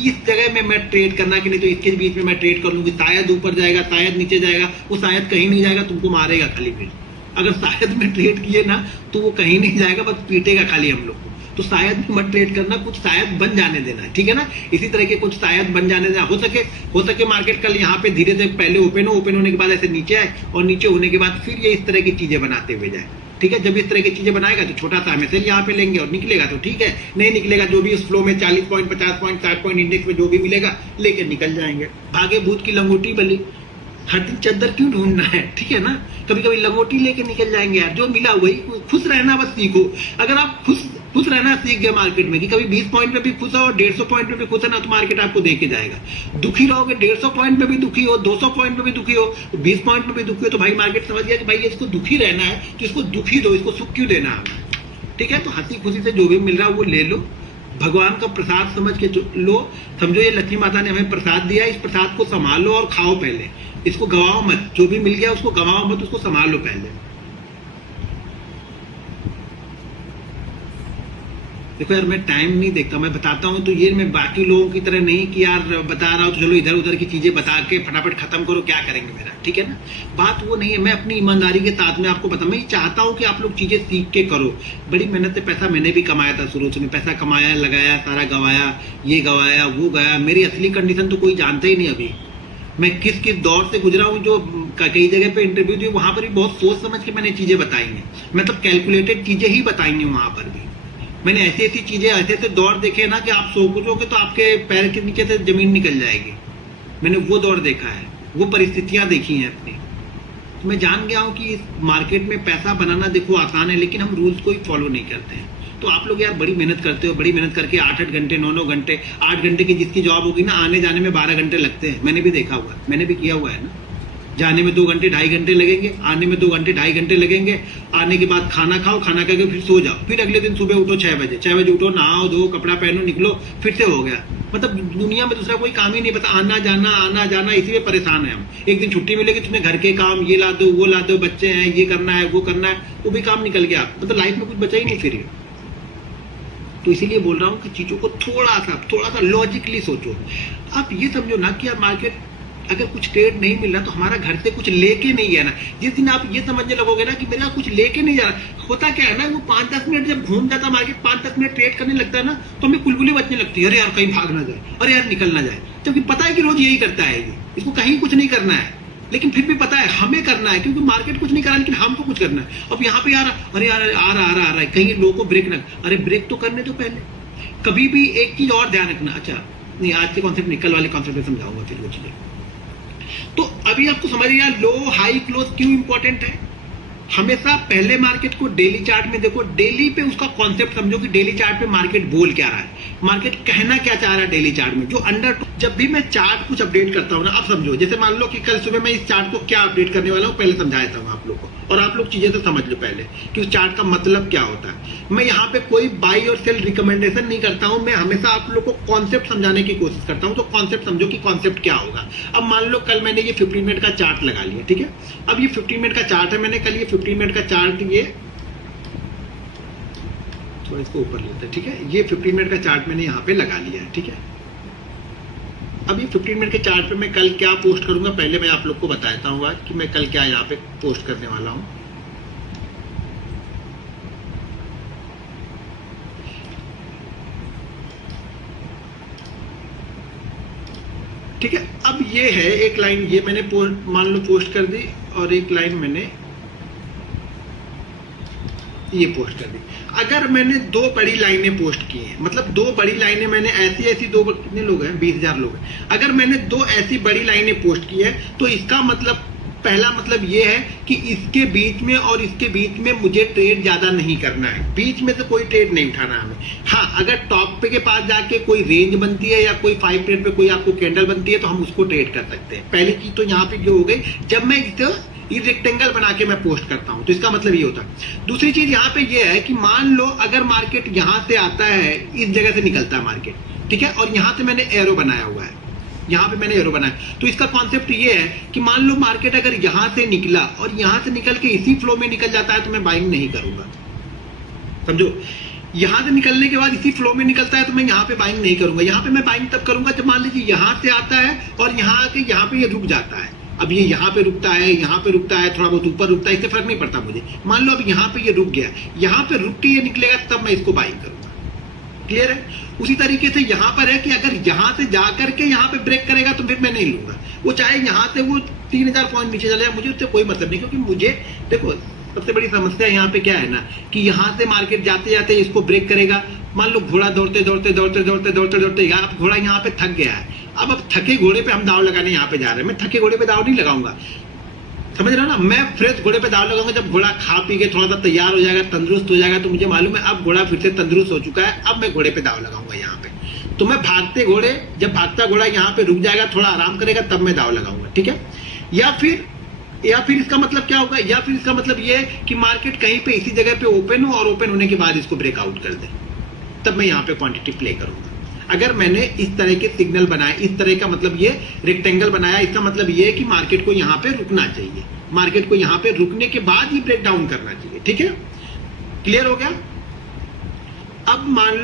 इस जगह में मैं ट्रेड करना कि नहीं, तो इसके बीच में मैं ट्रेड कर लूंगी, शायद ऊपर जाएगा शायद नीचे जाएगा, वो शायद कहीं नहीं जाएगा, तुमको मारेगा खाली। फिर अगर शायद में ट्रेड किए ना तो वो कहीं नहीं जाएगा, बस पीटेगा खाली हम लोग को। तो शायद में मत ट्रेड करना, कुछ शायद बन जाने देना है, ठीक है ना। इसी तरह के कुछ शायद बन जाने देना। हो सके मार्केट कल यहाँ पे धीरे धीरे पहले ओपन होने के बाद ऐसे नीचे आए और नीचे होने के बाद फिर ये इस तरह की चीजें बनाते हुए जाए, ठीक है। जब इस तरह की चीजें बनाएगा तो छोटा सा हमें सेल यहाँ पे लेंगे, और निकलेगा तो ठीक है, नहीं निकलेगा जो भी इस फ्लो में 40 पॉइंट 50 पॉइंट 60 पॉइंट इंडेक्स में जो भी मिलेगा लेके निकल जाएंगे। भागे भूत की लंगोटी बली, हर दिन चद्दर क्यों ढूंढना है, ठीक है ना। कभी कभी लंगोटी लेके निकल जाएंगे यार, जो मिला वही। खुश रहना बस सीखो। अगर आप खुश रहना सीख गए मार्केट में कि कभी 20 पॉइंट में भी खुश हो और 150 पॉइंट में भी खुश है ना, तो मार्केट आपको देके जाएगा। दुखी रहोगे, 150 पॉइंट में भी दुखी हो, 200 पॉइंट में भी दुखी हो, 20 पॉइंट में भी दुखी हो, तो भाई मार्केट समझ गया कि भाई इसको दुखी रहना है तो इसको दुखी दो, इसको सुख क्यों देना है, ठीक है। तो हंसी खुशी से जो भी मिल रहा है वो ले लो, भगवान का प्रसाद समझ के लो। समझो ये लक्ष्मी माता ने हमें प्रसाद दिया, इस प्रसाद को संभालो और खाओ पहले, इसको गवाओ मत। जो भी मिल गया उसको गवाओ मत, उसको संभाल लो पहले। देखो यार मैं टाइम नहीं देखता, मैं बताता हूँ तो ये मैं बाकी लोगों की तरह नहीं कि यार बता रहा हूँ तो चलो इधर उधर की चीजें बता के फटाफट खत्म करो, क्या करेंगे मेरा, ठीक है ना। बात वो नहीं है, मैं अपनी ईमानदारी के साथ में आपको बताऊँ, मैं चाहता हूँ कि आप लोग चीजें सीख के करो। बड़ी मेहनत से पैसा मैंने भी कमाया था, शुरू से पैसा कमाया, लगाया, सारा गवाया, ये गवाया वो गया। मेरी असली कंडीशन तो कोई जानता ही नहीं अभी, मैं किस दौर से गुजरा हूँ। जो कई जगह पे इंटरव्यू दी वहां पर भी बहुत सोच समझ के मैंने चीजें बताई हैं, मतलब कैलकुलेटेड चीजें ही बताई हैं। वहां पर भी मैंने ऐसी चीजें, ऐसे दौर देखे ना कि आप सोचोगे तो आपके पैर के नीचे से जमीन निकल जाएगी। मैंने वो दौर देखा है, वो परिस्थितियां देखी हैं अपनी, तो मैं जान गया हूँ कि इस मार्केट में पैसा बनाना देखो आसान है, लेकिन हम रूल्स को ही फॉलो नहीं करते हैं। तो आप लोग यार बड़ी मेहनत करते हो, बड़ी मेहनत करके 8-8 घंटे 9-9 घंटे 8 घंटे की जिसकी जॉब होगी ना, आने जाने में 12 घंटे लगते हैं। मैंने भी देखा हुआ है, मैंने भी किया हुआ है ना। जाने में 2 घंटे 2.5 घंटे लगेंगे, आने में 2 घंटे 2.5 घंटे लगेंगे। आने के बाद खाना खाओ, खाना खा के फिर सो जाओ, फिर अगले दिन सुबह उठो 6 बजे उठो, नहाओ धो, कपड़ा पहनो, निकलो, फिर से हो गया। मतलब दुनिया में दूसरा कोई काम ही नहीं पता, आना जाना इसी में परेशान है हम। एक दिन छुट्टी मिलेगी, तुम्हें घर के काम, ये ला दो वो ला दो, बच्चे हैं, ये करना है वो करना है, वो भी काम निकल गया। मतलब लाइफ में कुछ बचा ही नहीं फिर। तो इसीलिए बोल रहा हूँ कि चीज़ों को थोड़ा सा लॉजिकली सोचो। आप ये समझो ना कि यार मार्केट अगर कुछ ट्रेड नहीं मिल रहा तो हमारा घर से कुछ लेके नहीं गया ना। जिस दिन आप ये समझने लगोगे ना कि मेरा कुछ लेके नहीं जा रहा, होता क्या है ना, वो 5-10 मिनट जब घूम जाता मार्केट, 5-10 मिनट ट्रेड करने लगता है ना, तो हमें कुलबुली बचने लगती है, अरे यार कहीं भाग ना जाए, अरे यार निकल ना जाए। जबकि पता है कि रोज यही करता है ये, इसको कहीं कुछ नहीं करना है, लेकिन फिर भी पता है हमें करना है, क्योंकि मार्केट कुछ नहीं कर रहा लेकिन हमको कुछ करना है। अब यहाँ पे यार अरे यार आ रहा है, कहीं लोगों को ब्रेक ना, अरे ब्रेक तो करने तो पहले। कभी भी एक चीज और ध्यान रखना, अच्छा नहीं आज के कॉन्सेप्ट निकल वाले कॉन्सेप्ट में समझाऊंगा फिर वो चीजें। तो अभी आपको समझ लिया लो हाई क्लोज क्यों इंपॉर्टेंट है। हमेशा पहले मार्केट को डेली चार्ट में देखो, डेली पे उसका कॉन्सेप्ट समझो कि डेली चार्ट पे मार्केट बोल क्या रहा है, मार्केट कहना क्या चाह रहा है डेली चार्ट में। जो अंडर जब भी मैं चार्ट कुछ अपडेट करता हूँ ना, अब समझो जैसे मान लो कि कल सुबह मैं इस चार्ट को क्या अपडेट करने वाला हूँ, पहले समझाया था आप लोग को, और आप लोग चीजें तो समझ लो पहले कि उस चार्ट का मतलब क्या होता है। मैं यहाँ पे कोई बाई और सेल रिकमेंडेशन नहीं करता हूँ, मैं हमेशा आप लोग को कॉन्सेप्ट समझाने की कोशिश करता हूँ। तो कॉन्सेप्ट समझो कि कॉन्सेप्ट क्या होगा। अब मान लो कल मैंने ये 15 मिनट का चार्ट लगा लिया, ठीक है। अब ये 15 मिनट का चार्ट है, मैंने कल ये 15 मिनट का चार्ट ये थोड़ा इसको ऊपर लेते हैं, ठीक है। ये 15 मिनट का चार्ट मैंने यहाँ पे लगा लिया है, ठीक है। अब ये 15 मिनट के चार्ट पे मैं कल क्या पोस्ट करूंगा, पहले मैं आप लोग को बताता हूँ आज कि मैं कल क्या यहाँ पे पोस्ट करने वाला हूँ। ठीक है। अब ये है एक लाइन, ये मैंने मान लो पोस्ट कर दी, और एक लाइन मैंने ये पोस्ट कर दी। अगर मैंने 2 बड़ी लाइनें पोस्ट की हैं, मतलब 2 बड़ी लाइनें मैंने ऐसी 2, कितने लोग हैं, 20,000 लोग हैं। अगर मैंने 2 ऐसी बड़ी लाइनें पोस्ट की है, तो इसका मतलब पहला मतलब ये है कि इसके बीच में और इसके बीच में मुझे ट्रेड ज्यादा नहीं करना है, बीच में से कोई ट्रेड नहीं उठाना हमें। हाँ, अगर टॉप पे के पास जाके कोई रेंज बनती है या कोई 5 मिनट पे कोई आपको कैंडल बनती है तो हम उसको ट्रेड कर सकते हैं। पहली चीज तो यहाँ पे जो हो गई, जब मैं ये रेक्टेंगल बना के मैं पोस्ट करता हूं तो इसका मतलब ये होता है। दूसरी चीज यहाँ पे ये है कि मान लो अगर मार्केट यहां से आता है, इस जगह से निकलता है मार्केट, ठीक है, और यहां से मैंने एरो बनाया हुआ है, यहाँ पे मैंने एरो बनाया, तो इसका कॉन्सेप्ट ये है कि मान लो मार्केट अगर यहां से निकला और यहां से निकल के इसी फ्लो में निकल जाता है तो मैं बाइंग नहीं करूंगा, समझो। यहां से निकलने के बाद इसी फ्लो में निकलता है तो मैं यहाँ पे बाइंग नहीं करूंगा। यहाँ पे मैं बाइंग तब करूंगा जब मान लीजिए यहां से आता है और यहाँ आके यहाँ पे ये रुक जाता है। अब ये यहाँ पे रुकता है, यहाँ पे रुकता है, थोड़ा बहुत ऊपर रुकता है, इससे फर्क नहीं पड़ता मुझे। मान लो अब यहाँ पे ये रुक गया, यहाँ पे रुक के ये निकलेगा तब मैं इसको बाइंग करूंगा। क्लियर है। उसी तरीके से यहाँ पर है कि अगर यहाँ से जाकर के यहाँ पे ब्रेक करेगा तो फिर मैं नहीं लूंगा, वो चाहे यहाँ से वो 3000 पॉइंट नीचे चले जाए, मुझे उससे कोई मतलब नहीं। क्योंकि मुझे देखो सबसे बड़ी समस्या यहाँ पे क्या है ना कि यहाँ से मार्केट जाते जाते इसको ब्रेक करेगा। मान लो घोड़ा दौड़ते दौड़ते अब घोड़ा यहाँ पे थक गया है, अब थके घोड़े पे हम दाव लगाने यहाँ पे जा रहे हैं। मैं थके घोड़े पे दाव नहीं लगाऊंगा, समझ रहे हो ना। मैं फ्रेश घोड़े पे दाव लगाऊंगा जब घोड़ा खा पी के थोड़ा सा तैयार हो जाएगा, तंदुरुस्त हो जाएगा, तो मुझे मालूम है अब घोड़ा फिर से तंदुरुस्त हो चुका है, अब मैं घोड़े पे दाव लगाऊंगा यहाँ पे। तो मैं भागते घोड़े, जब भागता घोड़ा यहाँ पे रुक जाएगा, थोड़ा आराम करेगा, तब मैं दाव लगाऊंगा, ठीक है। या फिर इसका मतलब क्या होगा, या फिर इसका मतलब ये है कि मार्केट कहीं पे इसी जगह पे ओपन हो और ओपन होने के बाद इसको ब्रेकआउट कर दे, तब मैं यहाँ पे क्वांटिटी प्ले करूंगा। अगर मैंने इस तरह के सिग्नल बनाए, इस तरह का मतलब ये रेक्टेंगल बनाया, इसका मतलब ये है कि मार्केट को यहाँ पे रुकना चाहिए, मार्केट को यहाँ पे रुकने के बाद ही ब्रेक डाउन करना चाहिए, ठीक है। क्लियर हो गया। अब मान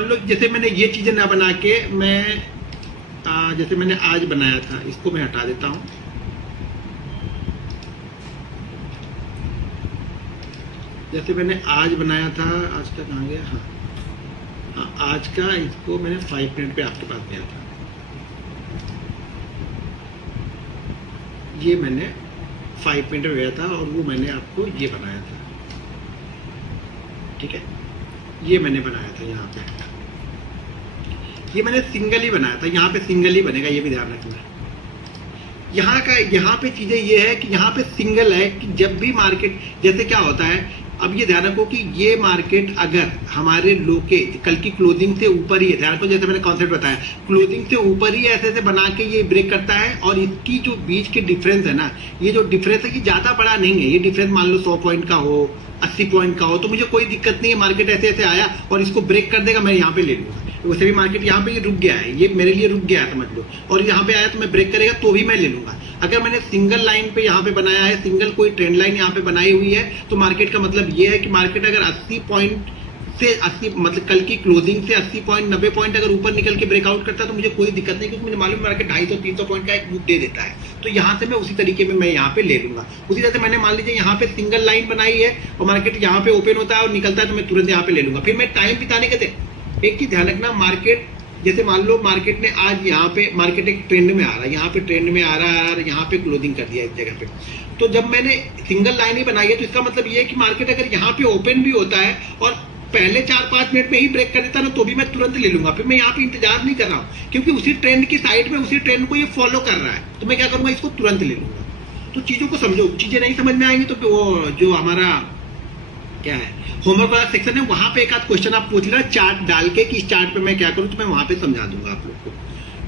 लो जैसे मैंने ये चीजें ना बना के मैं जैसे मैंने आज बनाया था, इसको मैं हटा देता हूं। जैसे मैंने आज बनाया था, आज का कहाँ गया, हाँ आज का, इसको मैंने 5 मिनट पे आपके पास दिया था। ये मैंने 5 मिनट में गया था और वो मैंने आपको ये बनाया था, ठीक है। ये मैंने बनाया था यहाँ पे, ये मैंने सिंगल ही बनाया था, यहाँ पे सिंगल ही बनेगा, ये भी ध्यान रखना। यहाँ पे चीजें ये है कि यहाँ पे सिंगल है कि जब भी मार्केट, जैसे क्या होता है, अब ये ध्यान रखो कि ये मार्केट अगर हमारे लो के कल की क्लोजिंग से ऊपर ही है, ध्यान रखो जैसे मैंने कॉन्सेप्ट बताया, क्लोजिंग से ऊपर ही ऐसे बना के ये ब्रेक करता है, और इसकी जो बीच के डिफरेंस है ना, ये जो डिफरेंस है कि ज्यादा बड़ा नहीं है, ये डिफरेंस मान लो 100 पॉइंट का हो, 80 पॉइंट का हो, तो मुझे कोई दिक्कत नहीं है। मार्केट ऐसे आया और इसको ब्रेक कर देगा, मैं यहाँ पे ले लूंगा। वैसे भी मार्केट यहाँ पे ये रुक गया है, ये मेरे लिए रुक गया है समझ लो, और यहाँ पे आया तो मैं ब्रेक करेगा तो भी मैं ले लूंगा। अगर मैंने सिंगल लाइन पे यहाँ पे बनाया है, सिंगल कोई ट्रेंड लाइन यहाँ पे बनाई हुई है, तो मार्केट का मतलब ये है कि मार्केट अगर 80 पॉइंट से 80 मतलब कल की क्लोजिंग से 80 पॉइंट 90 पॉइंट अगर ऊपर निकल के ब्रेकआउट करता है तो मुझे कोई दिक्कत नहीं, क्योंकि मुझे मालूम मार्केट 250-300 पॉइंट का एक मूव दे देता है। तो यहाँ से मैं उसी तरीके में मैं यहाँ पे ले लूंगा। उसी तरह से मैंने मान लीजिए यहाँ पे सिंगल लाइन बनाई है और मार्केट यहाँ पे ओपन होता है और निकलता है तो मैं तुरंत यहाँ पे ले लूंगा। फिर मैं टाइम बिताने के एक चीज ध्यान रखना, मार्केट जैसे मान लो मार्केट ने आज यहाँ पे मार्केट एक ट्रेंड में आ रहा है, यहाँ पे ट्रेंड में आ रहा है और यहाँ पे क्लोजिंग कर दिया इस जगह पे, तो जब मैंने सिंगल लाइन ही बनाई है तो इसका मतलब ये है कि मार्केट अगर यहाँ पे ओपन भी होता है और पहले 4-5 मिनट में ही ब्रेक कर देता ना तो भी मैं तुरंत ले लूंगा। फिर मैं यहाँ पे इंतजार नहीं कर रहा हूँ, क्योंकि उसी ट्रेंड की साइड में उसी ट्रेंड को ये फॉलो कर रहा है, तो मैं क्या करूंगा, इसको तुरंत ले लूंगा। तो चीजों को समझो, चीजें नहीं समझ में आएंगी तो वो जो हमारा क्या है होमवर्क वाला सेक्शन है वहां पे एक आध क्वेश्चन आप पूछ लेना चार्ट डाल के कि इस चार्ट पे मैं क्या करूं, तो मैं वहां पे समझा दूंगा आप लोग को,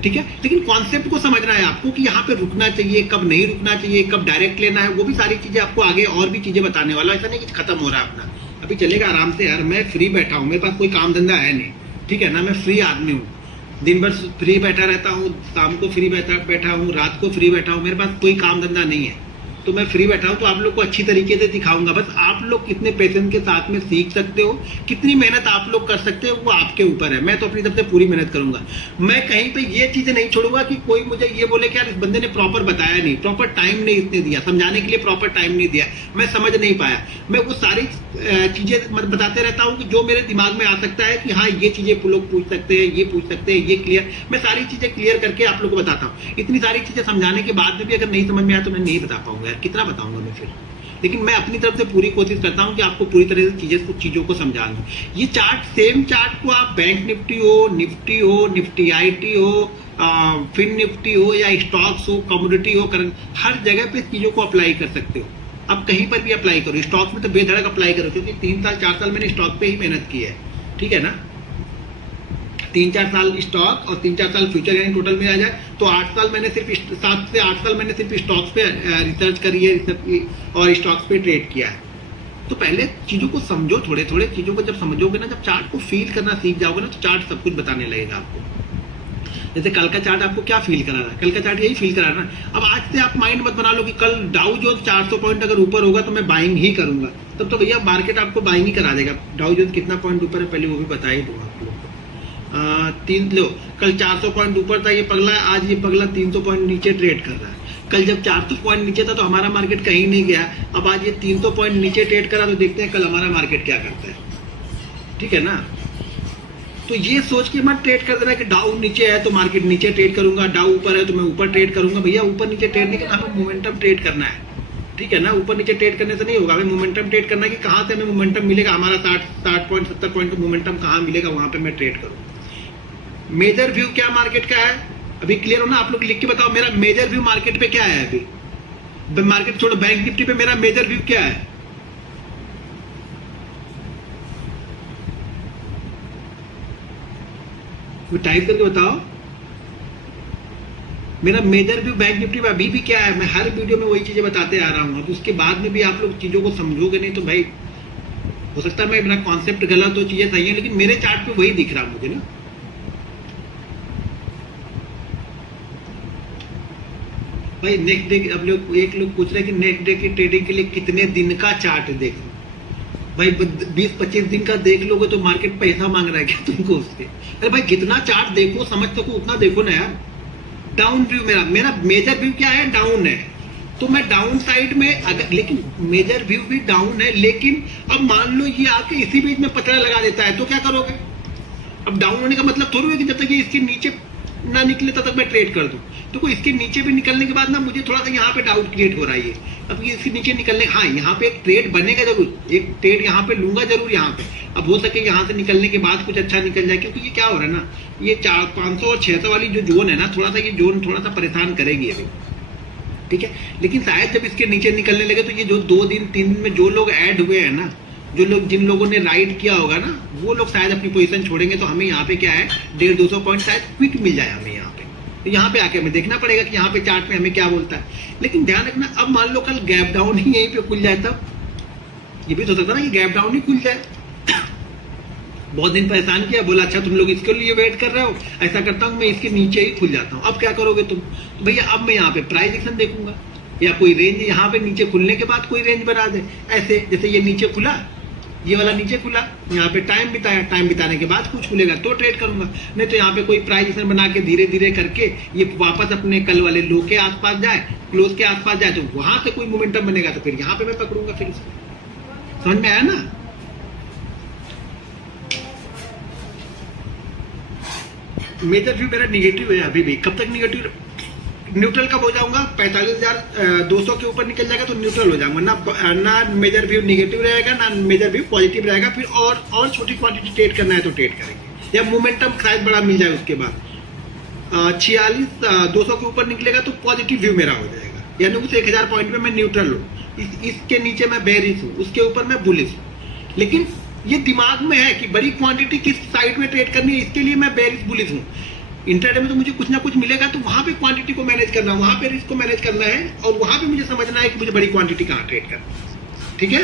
ठीक है। लेकिन कॉन्सेप्ट को समझना है आपको कि यहाँ पे रुकना चाहिए, कब नहीं रुकना चाहिए, कब डायरेक्ट लेना है, वो भी सारी चीजें आपको आगे और भी चीजें बताने वाला। ऐसा नहीं कि खत्म हो रहा है अपना, अभी चलेगा आराम से यार। मैं फ्री बैठा हूँ, मेरे पास कोई काम धंधा है नहीं, ठीक है ना, मैं फ्री आदमी हूँ, दिन भर फ्री बैठा रहता हूँ, शाम को फ्री बैठा हूँ, रात को फ्री बैठा हूँ, मेरे पास कोई काम धंधा नहीं है, तो मैं फ्री बैठा हूं, तो आप लोग को अच्छी तरीके से दिखाऊंगा। बस आप लोग कितने पेशेंस के साथ में सीख सकते हो, कितनी मेहनत आप लोग कर सकते हो, वो आपके ऊपर है। मैं तो अपनी तरफ से पूरी मेहनत करूंगा। मैं कहीं पे ये चीजें नहीं छोड़ूंगा कि कोई मुझे ये बोले कि यार इस बंदे ने प्रॉपर बताया नहीं, प्रॉपर टाइम नहीं इसने दिया, समझाने के लिए प्रॉपर टाइम नहीं दिया, मैं समझ नहीं पाया। मैं वो सारी चीजें बताते रहता हूँ कि जो मेरे दिमाग में आ सकता है कि हाँ ये चीजें लोग पूछ सकते हैं, ये पूछ सकते हैं, ये क्लियर, मैं सारी चीजें क्लियर करके आप लोग को बताता हूँ। इतनी सारी चीजें समझाने के बाद में भी अगर नहीं समझ में आया तो मैं नहीं बता पाऊंगा, कितना बताऊंगा मैं फिर। लेकिन मैं अपनी तरफ से पूरी कोशिश करता हूं कि आपको पूरी तरह से चीजों को समझा दूं। ये चार्ट, सेम चार्ट को आप बैंक निफ्टी हो, निफ्टी आईटी हो, फिन निफ्टी हो या स्टॉक्स हो, कमोडिटी हो, हर जगह पे चीजों को अप्लाई कर सकते हो। आप कहीं पर भी अप्लाई करो, स्टॉक्स में तो बेधड़क अप्लाई करो, क्योंकि 3-4 साल मैंने स्टॉक पे ही मेहनत की है, ठीक है ना। 3-4 साल स्टॉक और 3-4 साल फ्यूचर, यानी टोटल में आ जाए तो 8 साल मैंने सिर्फ 7 से 8 साल मैंने सिर्फ स्टॉक्स पे रिसर्च करी है और स्टॉक्स पे ट्रेड किया है। तो पहले चीजों को समझो, थोड़े थोड़े चीजों को जब समझोगे ना, जब चार्ट को फील करना सीख जाओगे ना, तो चार्ट सब कुछ बताने लगेगा आपको। जैसे कल का चार्ट आपको क्या फील करा रहा है, कल का चार्ट यही फील करा रहा है। अब आज से आप माइंड मत बना लो कि कल डाउ जोन्स 400 पॉइंट अगर ऊपर होगा तो मैं बाइंग ही करूंगा, तब तो भैया मार्केट आपको बाइंग ही करा देगा। डाउ जोन्स कितना पॉइंट ऊपर है पहले वो भी बता ही दूंगा आप लोग को। कल 400 पॉइंट ऊपर था ये पगला, आज ये पगला 300 पॉइंट नीचे ट्रेड कर रहा है। कल जब 400 पॉइंट नीचे था तो हमारा मार्केट कहीं नहीं गया, अब आज ये 300 पॉइंट नीचे ट्रेड करा, तो देखते हैं कल हमारा मार्केट क्या करता है, ठीक है ना। तो ये सोच के मत ट्रेड कर देना कि डाउ नीचे है तो मार्केट नीचे ट्रेड करूंगा, डाउ ऊपर है तो मैं ऊपर ट्रेड करूंगा। भैया ऊपर नीचे ट्रेड नहीं करना, हमें मोमेंटम ट्रेड करना है, ठीक है ना। ऊपर नीचे ट्रेड करने से नहीं होगा, हमें मोमेंटम ट्रेड करना है कि कहां से हमें मोमेंटम मिलेगा, हमारा 60 पॉइंट 70 पॉइंट का मोमेंटम कहां मिलेगा, वहां पे मैं ट्रेड करूँ। मेजर व्यू क्या मार्केट का है, अभी क्लियर हो ना। आप लोग लिख के बताओ मेरा मेजर व्यू मार्केट पे क्या है। अभी मार्केट छोड़ो, बैंक निफ्टी पे मेरा मेजर व्यू क्या है। टाइप करके बताओ मेरा मेजर व्यू बैंक निफ्टी पे अभी भी क्या है। मैं हर वीडियो में वही चीजें बताते आ रहा हूँ। अब उसके बाद में भी आप लोग चीजों को समझोगे नहीं तो भाई हो सकता है मेरा कॉन्सेप्ट गलत हो, चीजें सही है, लेकिन मेरे चार्ट पे वही दिख रहा मुझे ना। भाई नेक्स्ट डे, अब लोग एक लोग पूछ रहे हैं कि नेक्स्ट डे की ट्रेडिंग के लिए कितने दिन का चार्ट देख। भाई 20-25 दिन का देख लोगे तो मार्केट पैसा मांग रहा है क्या तुमको उससे। अरे भाई जितना चार्ट देखो समझ सको उतना देखो ना यार। डाउन व्यू मेरा मेजर व्यू क्या है, डाउन है, तो मैं डाउन साइड में अगर, लेकिन मेजर व्यू भी डाउन है, लेकिन अब मान लो ये आके इसी बीच में पतला लगा देता है तो क्या करोगे। अब डाउन होने का मतलब थोड़ी है कि जब तक ये इसके नीचे ना निकले तब तक मैं ट्रेड कर दूं। तो कोई इसके नीचे भी निकलने के बाद ना मुझे थोड़ा सा यहाँ पे डाउट क्रिएट हो रहा है। अब ये इसके नीचे निकलने, हाँ यहाँ पे एक ट्रेड बनेगा जरूर, एक ट्रेड यहाँ पे लूंगा जरूर यहाँ पे। अब हो सके यहाँ से निकलने के बाद कुछ अच्छा निकल जाए, क्योंकि ये क्या हो रहा है ना, ये 500 और 600 वाली जो जोन है ना, थोड़ा सा ये जोन थोड़ा सा परेशान करेगी अभी, ठीक है। लेकिन शायद जब इसके नीचे निकलने लगे तो ये जो 2 दिन 3 दिन में जो लोग ऐड हुए हैं ना, जो लोग जिन लोगों ने राइड किया होगा ना, वो लोग शायद अपनी पोजीशन छोड़ेंगे, तो हमें यहाँ पे क्या है 150-200 पॉइंट शायद क्विक मिल जाए हमें यहाँ पे। तो यहाँ पे आके हमें देखना पड़ेगा कि यहाँ पे चार्ट में हमें क्या बोलता है। लेकिन ध्यान रखना, अब मान लो कल गैप डाउन ही यहीं पे खुल जाए, तब ये भी तो सकता ना कि गैप डाउन ही खुल जाए। बहुत दिन परेशान किया, बोला अच्छा तुम लोग इसके लिए वेट कर रहे हो, ऐसा करता हूँ मैं इसके नीचे ही खुल जाता हूँ। अब क्या करोगे तुम? तो भैया अब मैं यहाँ पे प्राइस एक्शन देखूंगा या कोई रेंज यहाँ पे नीचे खुलने के बाद कोई रेंज बना दे, ऐसे जैसे ये नीचे खुला, ये वाला नीचे खुला, यहाँ पे टाइम बिताया, टाइम बिताने के बाद कुछ खुलेगा तो ट्रेड करूंगा, नहीं तो यहाँ पे कोई प्राइस एक्शन बना के धीरे धीरे करके ये वापस अपने कल वाले लो के आसपास जाए, क्लोज के आसपास जाए, तो वहां से कोई मोमेंटम बनेगा तो फिर यहाँ पे मैं पकड़ूंगा फिर इसको। समझ में आया ना? मेजर व्यू मेरा निगेटिव है अभी भी। कब तक निगेटिव? न्यूट्रल कब हो जाऊंगा? 45,200 के ऊपर निकल जाएगा तो न्यूट्रल हो जाऊंगा ना मेजर व्यू निगेटिव रहेगा ना मेजर व्यू पॉजिटिव रहेगा। फिर और छोटी क्वांटिटी ट्रेड करना है तो ट्रेड करेंगे, या मोमेंटम शायद बड़ा मिल जाए उसके बाद 46,200 के ऊपर निकलेगा तो पॉजिटिव व्यू मेरा हो जाएगा, यानी उस 1000 पॉइंट पे मैं न्यूट्रल हूँ, इसके नीचे मैं बेरिश हूँ, उसके ऊपर मैं बुलिश हूँ। लेकिन ये दिमाग में है कि बड़ी क्वांटिटी किस साइड में ट्रेड करनी है, इसके लिए मैं बेरिश बुलिश हूँ। इंट्राडे में तो मुझे कुछ ना कुछ मिलेगा, तो वहां पे क्वांटिटी को मैनेज करना है, वहां पे रिस्क को मैनेज करना है, और वहां पे मुझे समझना है कि मुझे बड़ी क्वांटिटी कहाँ ट्रेड करनी है। ठीक है,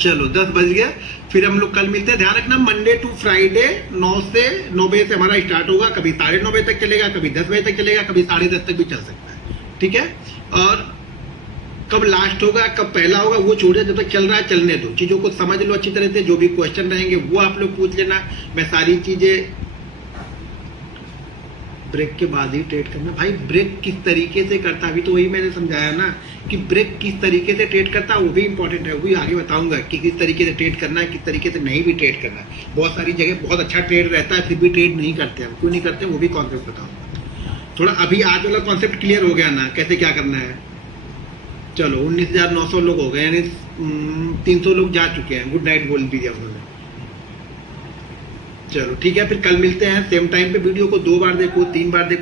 चलो 10 बज गया, फिर हम लोग कल मिलते हैं। ध्यान रखना मंडे टू फ्राइडे 9 बजे से हमारा स्टार्ट होगा, कभी 9:30 बजे तक चलेगा, कभी 10 बजे तक चलेगा, कभी 10:30 तक भी चल सकता है। ठीक है, और कब लास्ट होगा कब पहला होगा वो छोड़िए, जब तक चल रहा है चलने दो, चीजों को समझ लो अच्छी तरह से, जो भी क्वेश्चन रहेंगे वो आप लोग पूछ लेना, मैं सारी चीजें ब्रेक के बाद ही ट्रेड करना। भाई ब्रेक किस तरीके से करता है, अभी तो वही मैंने समझाया ना कि ब्रेक किस तरीके से ट्रेड करता है, वो भी इंपॉर्टेंट है, वो भी आगे बताऊंगा कि किस तरीके से ट्रेड करना है, किस तरीके से नहीं भी ट्रेड करना है। बहुत सारी जगह बहुत अच्छा ट्रेड रहता है फिर भी ट्रेड नहीं करते हैं, क्यों नहीं करते वो भी कॉन्सेप्ट बताऊंगा। थोड़ा अभी आज वाला कॉन्सेप्ट क्लियर हो गया ना, कैसे क्या करना है। चलो 19,900 लोग हो गए, यानी 300 लोग जा चुके हैं, गुड नाइट बोल दीजिए उन्होंने। चलो ठीक है, फिर कल मिलते हैं सेम टाइम पे। वीडियो को 2 बार देखो 3 बार देखो।